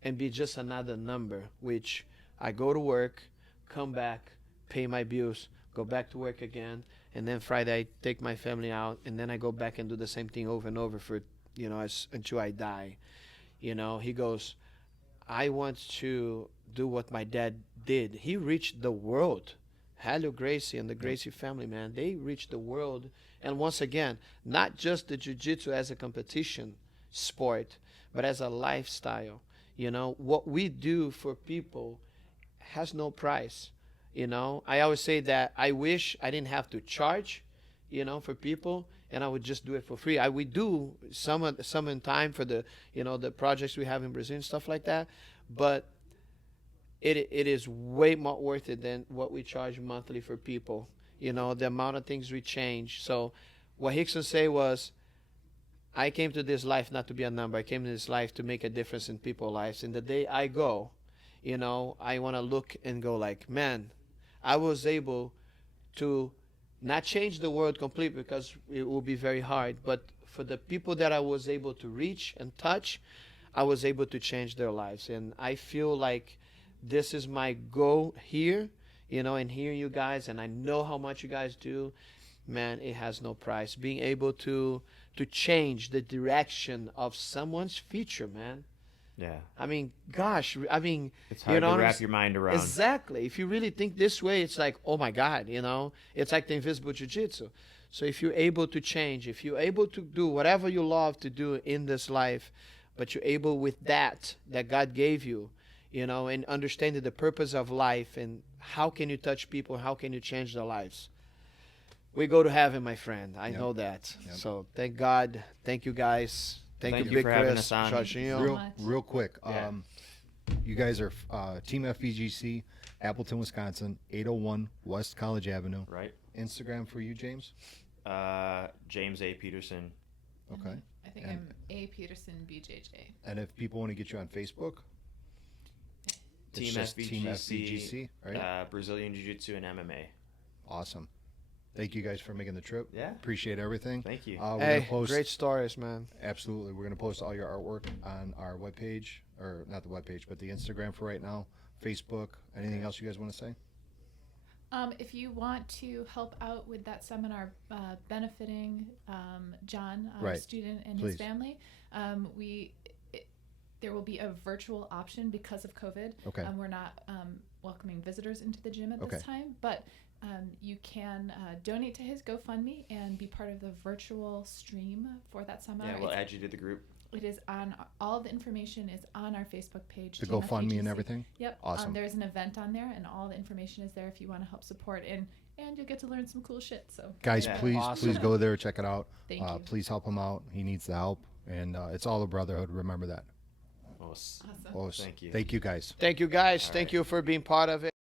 and be just another number, which I go to work, come back, pay my bills, go back to work again, and then Friday I take my family out, and then I go back and do the same thing over and over for, until I die. He goes, I want to do what my dad did. He reached the world. Helio Gracie and the Gracie family, man, they reached the world. And once again, not just the jiu-jitsu as a competition sport, but as a lifestyle. What we do for people has no price. I always say that I wish I didn't have to charge, for people, and I would just do it for free. We do some in time for the, the projects we have in Brazil and stuff like that, but it is way more worth it than what we charge monthly for people. The amount of things we change. So what Rickson say was, I came to this life not to be a number. I came to this life to make a difference in people's lives. And the day I go, I want to look and go like, man, I was able to not change the world completely, because it will be very hard, but for the people that I was able to reach and touch, I was able to change their lives. And I feel like this is my goal here, and hearing you guys, and I know how much you guys do, man, it has no price. Being able to change the direction of someone's future, man. Yeah. I mean, gosh, it's hard to wrap your mind around. Exactly. If you really think this way, it's like, oh my God, it's like the invisible jiu-jitsu. So if you're able to change, if you're able to do whatever you love to do in this life, but you're able with that God gave you, and understanding the purpose of life and how can you touch people, how can you change their lives, we go to heaven, my friend. I know that. Yep. So thank God. Thank you, guys. Thank you, Big for having Chris, us on. Jorginho. Real quick. Yeah. You guys are Team FVGC, Appleton, Wisconsin, 801 West College Avenue. Right. Instagram for you, James? James A. Peterson. Okay. I think I'm A. Peterson, BJJ. And if people want to get you on Facebook? Team It's just FVGC, Team FVGC, right? Brazilian Jiu-Jitsu and MMA. Awesome. Thank you guys for making the trip. Yeah. Appreciate everything. Thank you. We're Hey, gonna post, great stories, man. Absolutely. We're going to post all your artwork on our webpage, or not the webpage, but the Instagram for right now, Facebook. Anything else you guys want to say? If you want to help out with that seminar benefiting John, our Right. student, and Please. his family, there will be a virtual option because of COVID. Okay. We're not welcoming visitors into the gym at Okay. this time, but you can donate to his GoFundMe and be part of the virtual stream for that seminar. Yeah, we'll add you to the group. It is on, all of the information is on our Facebook page. The Team GoFundMe and FVGC. everything? Yep. Awesome. There's an event on there, and all the information is there if you want to help support, and you'll get to learn some cool shit. So Guys, Yeah. please Awesome. go there, check it out. Thank you. Please help him out. He needs the help. And it's all a brotherhood. Remember that. Well, Awesome. Well, Thank you. Thank you, guys. Thank you, guys. All Thank right. you for being part of it.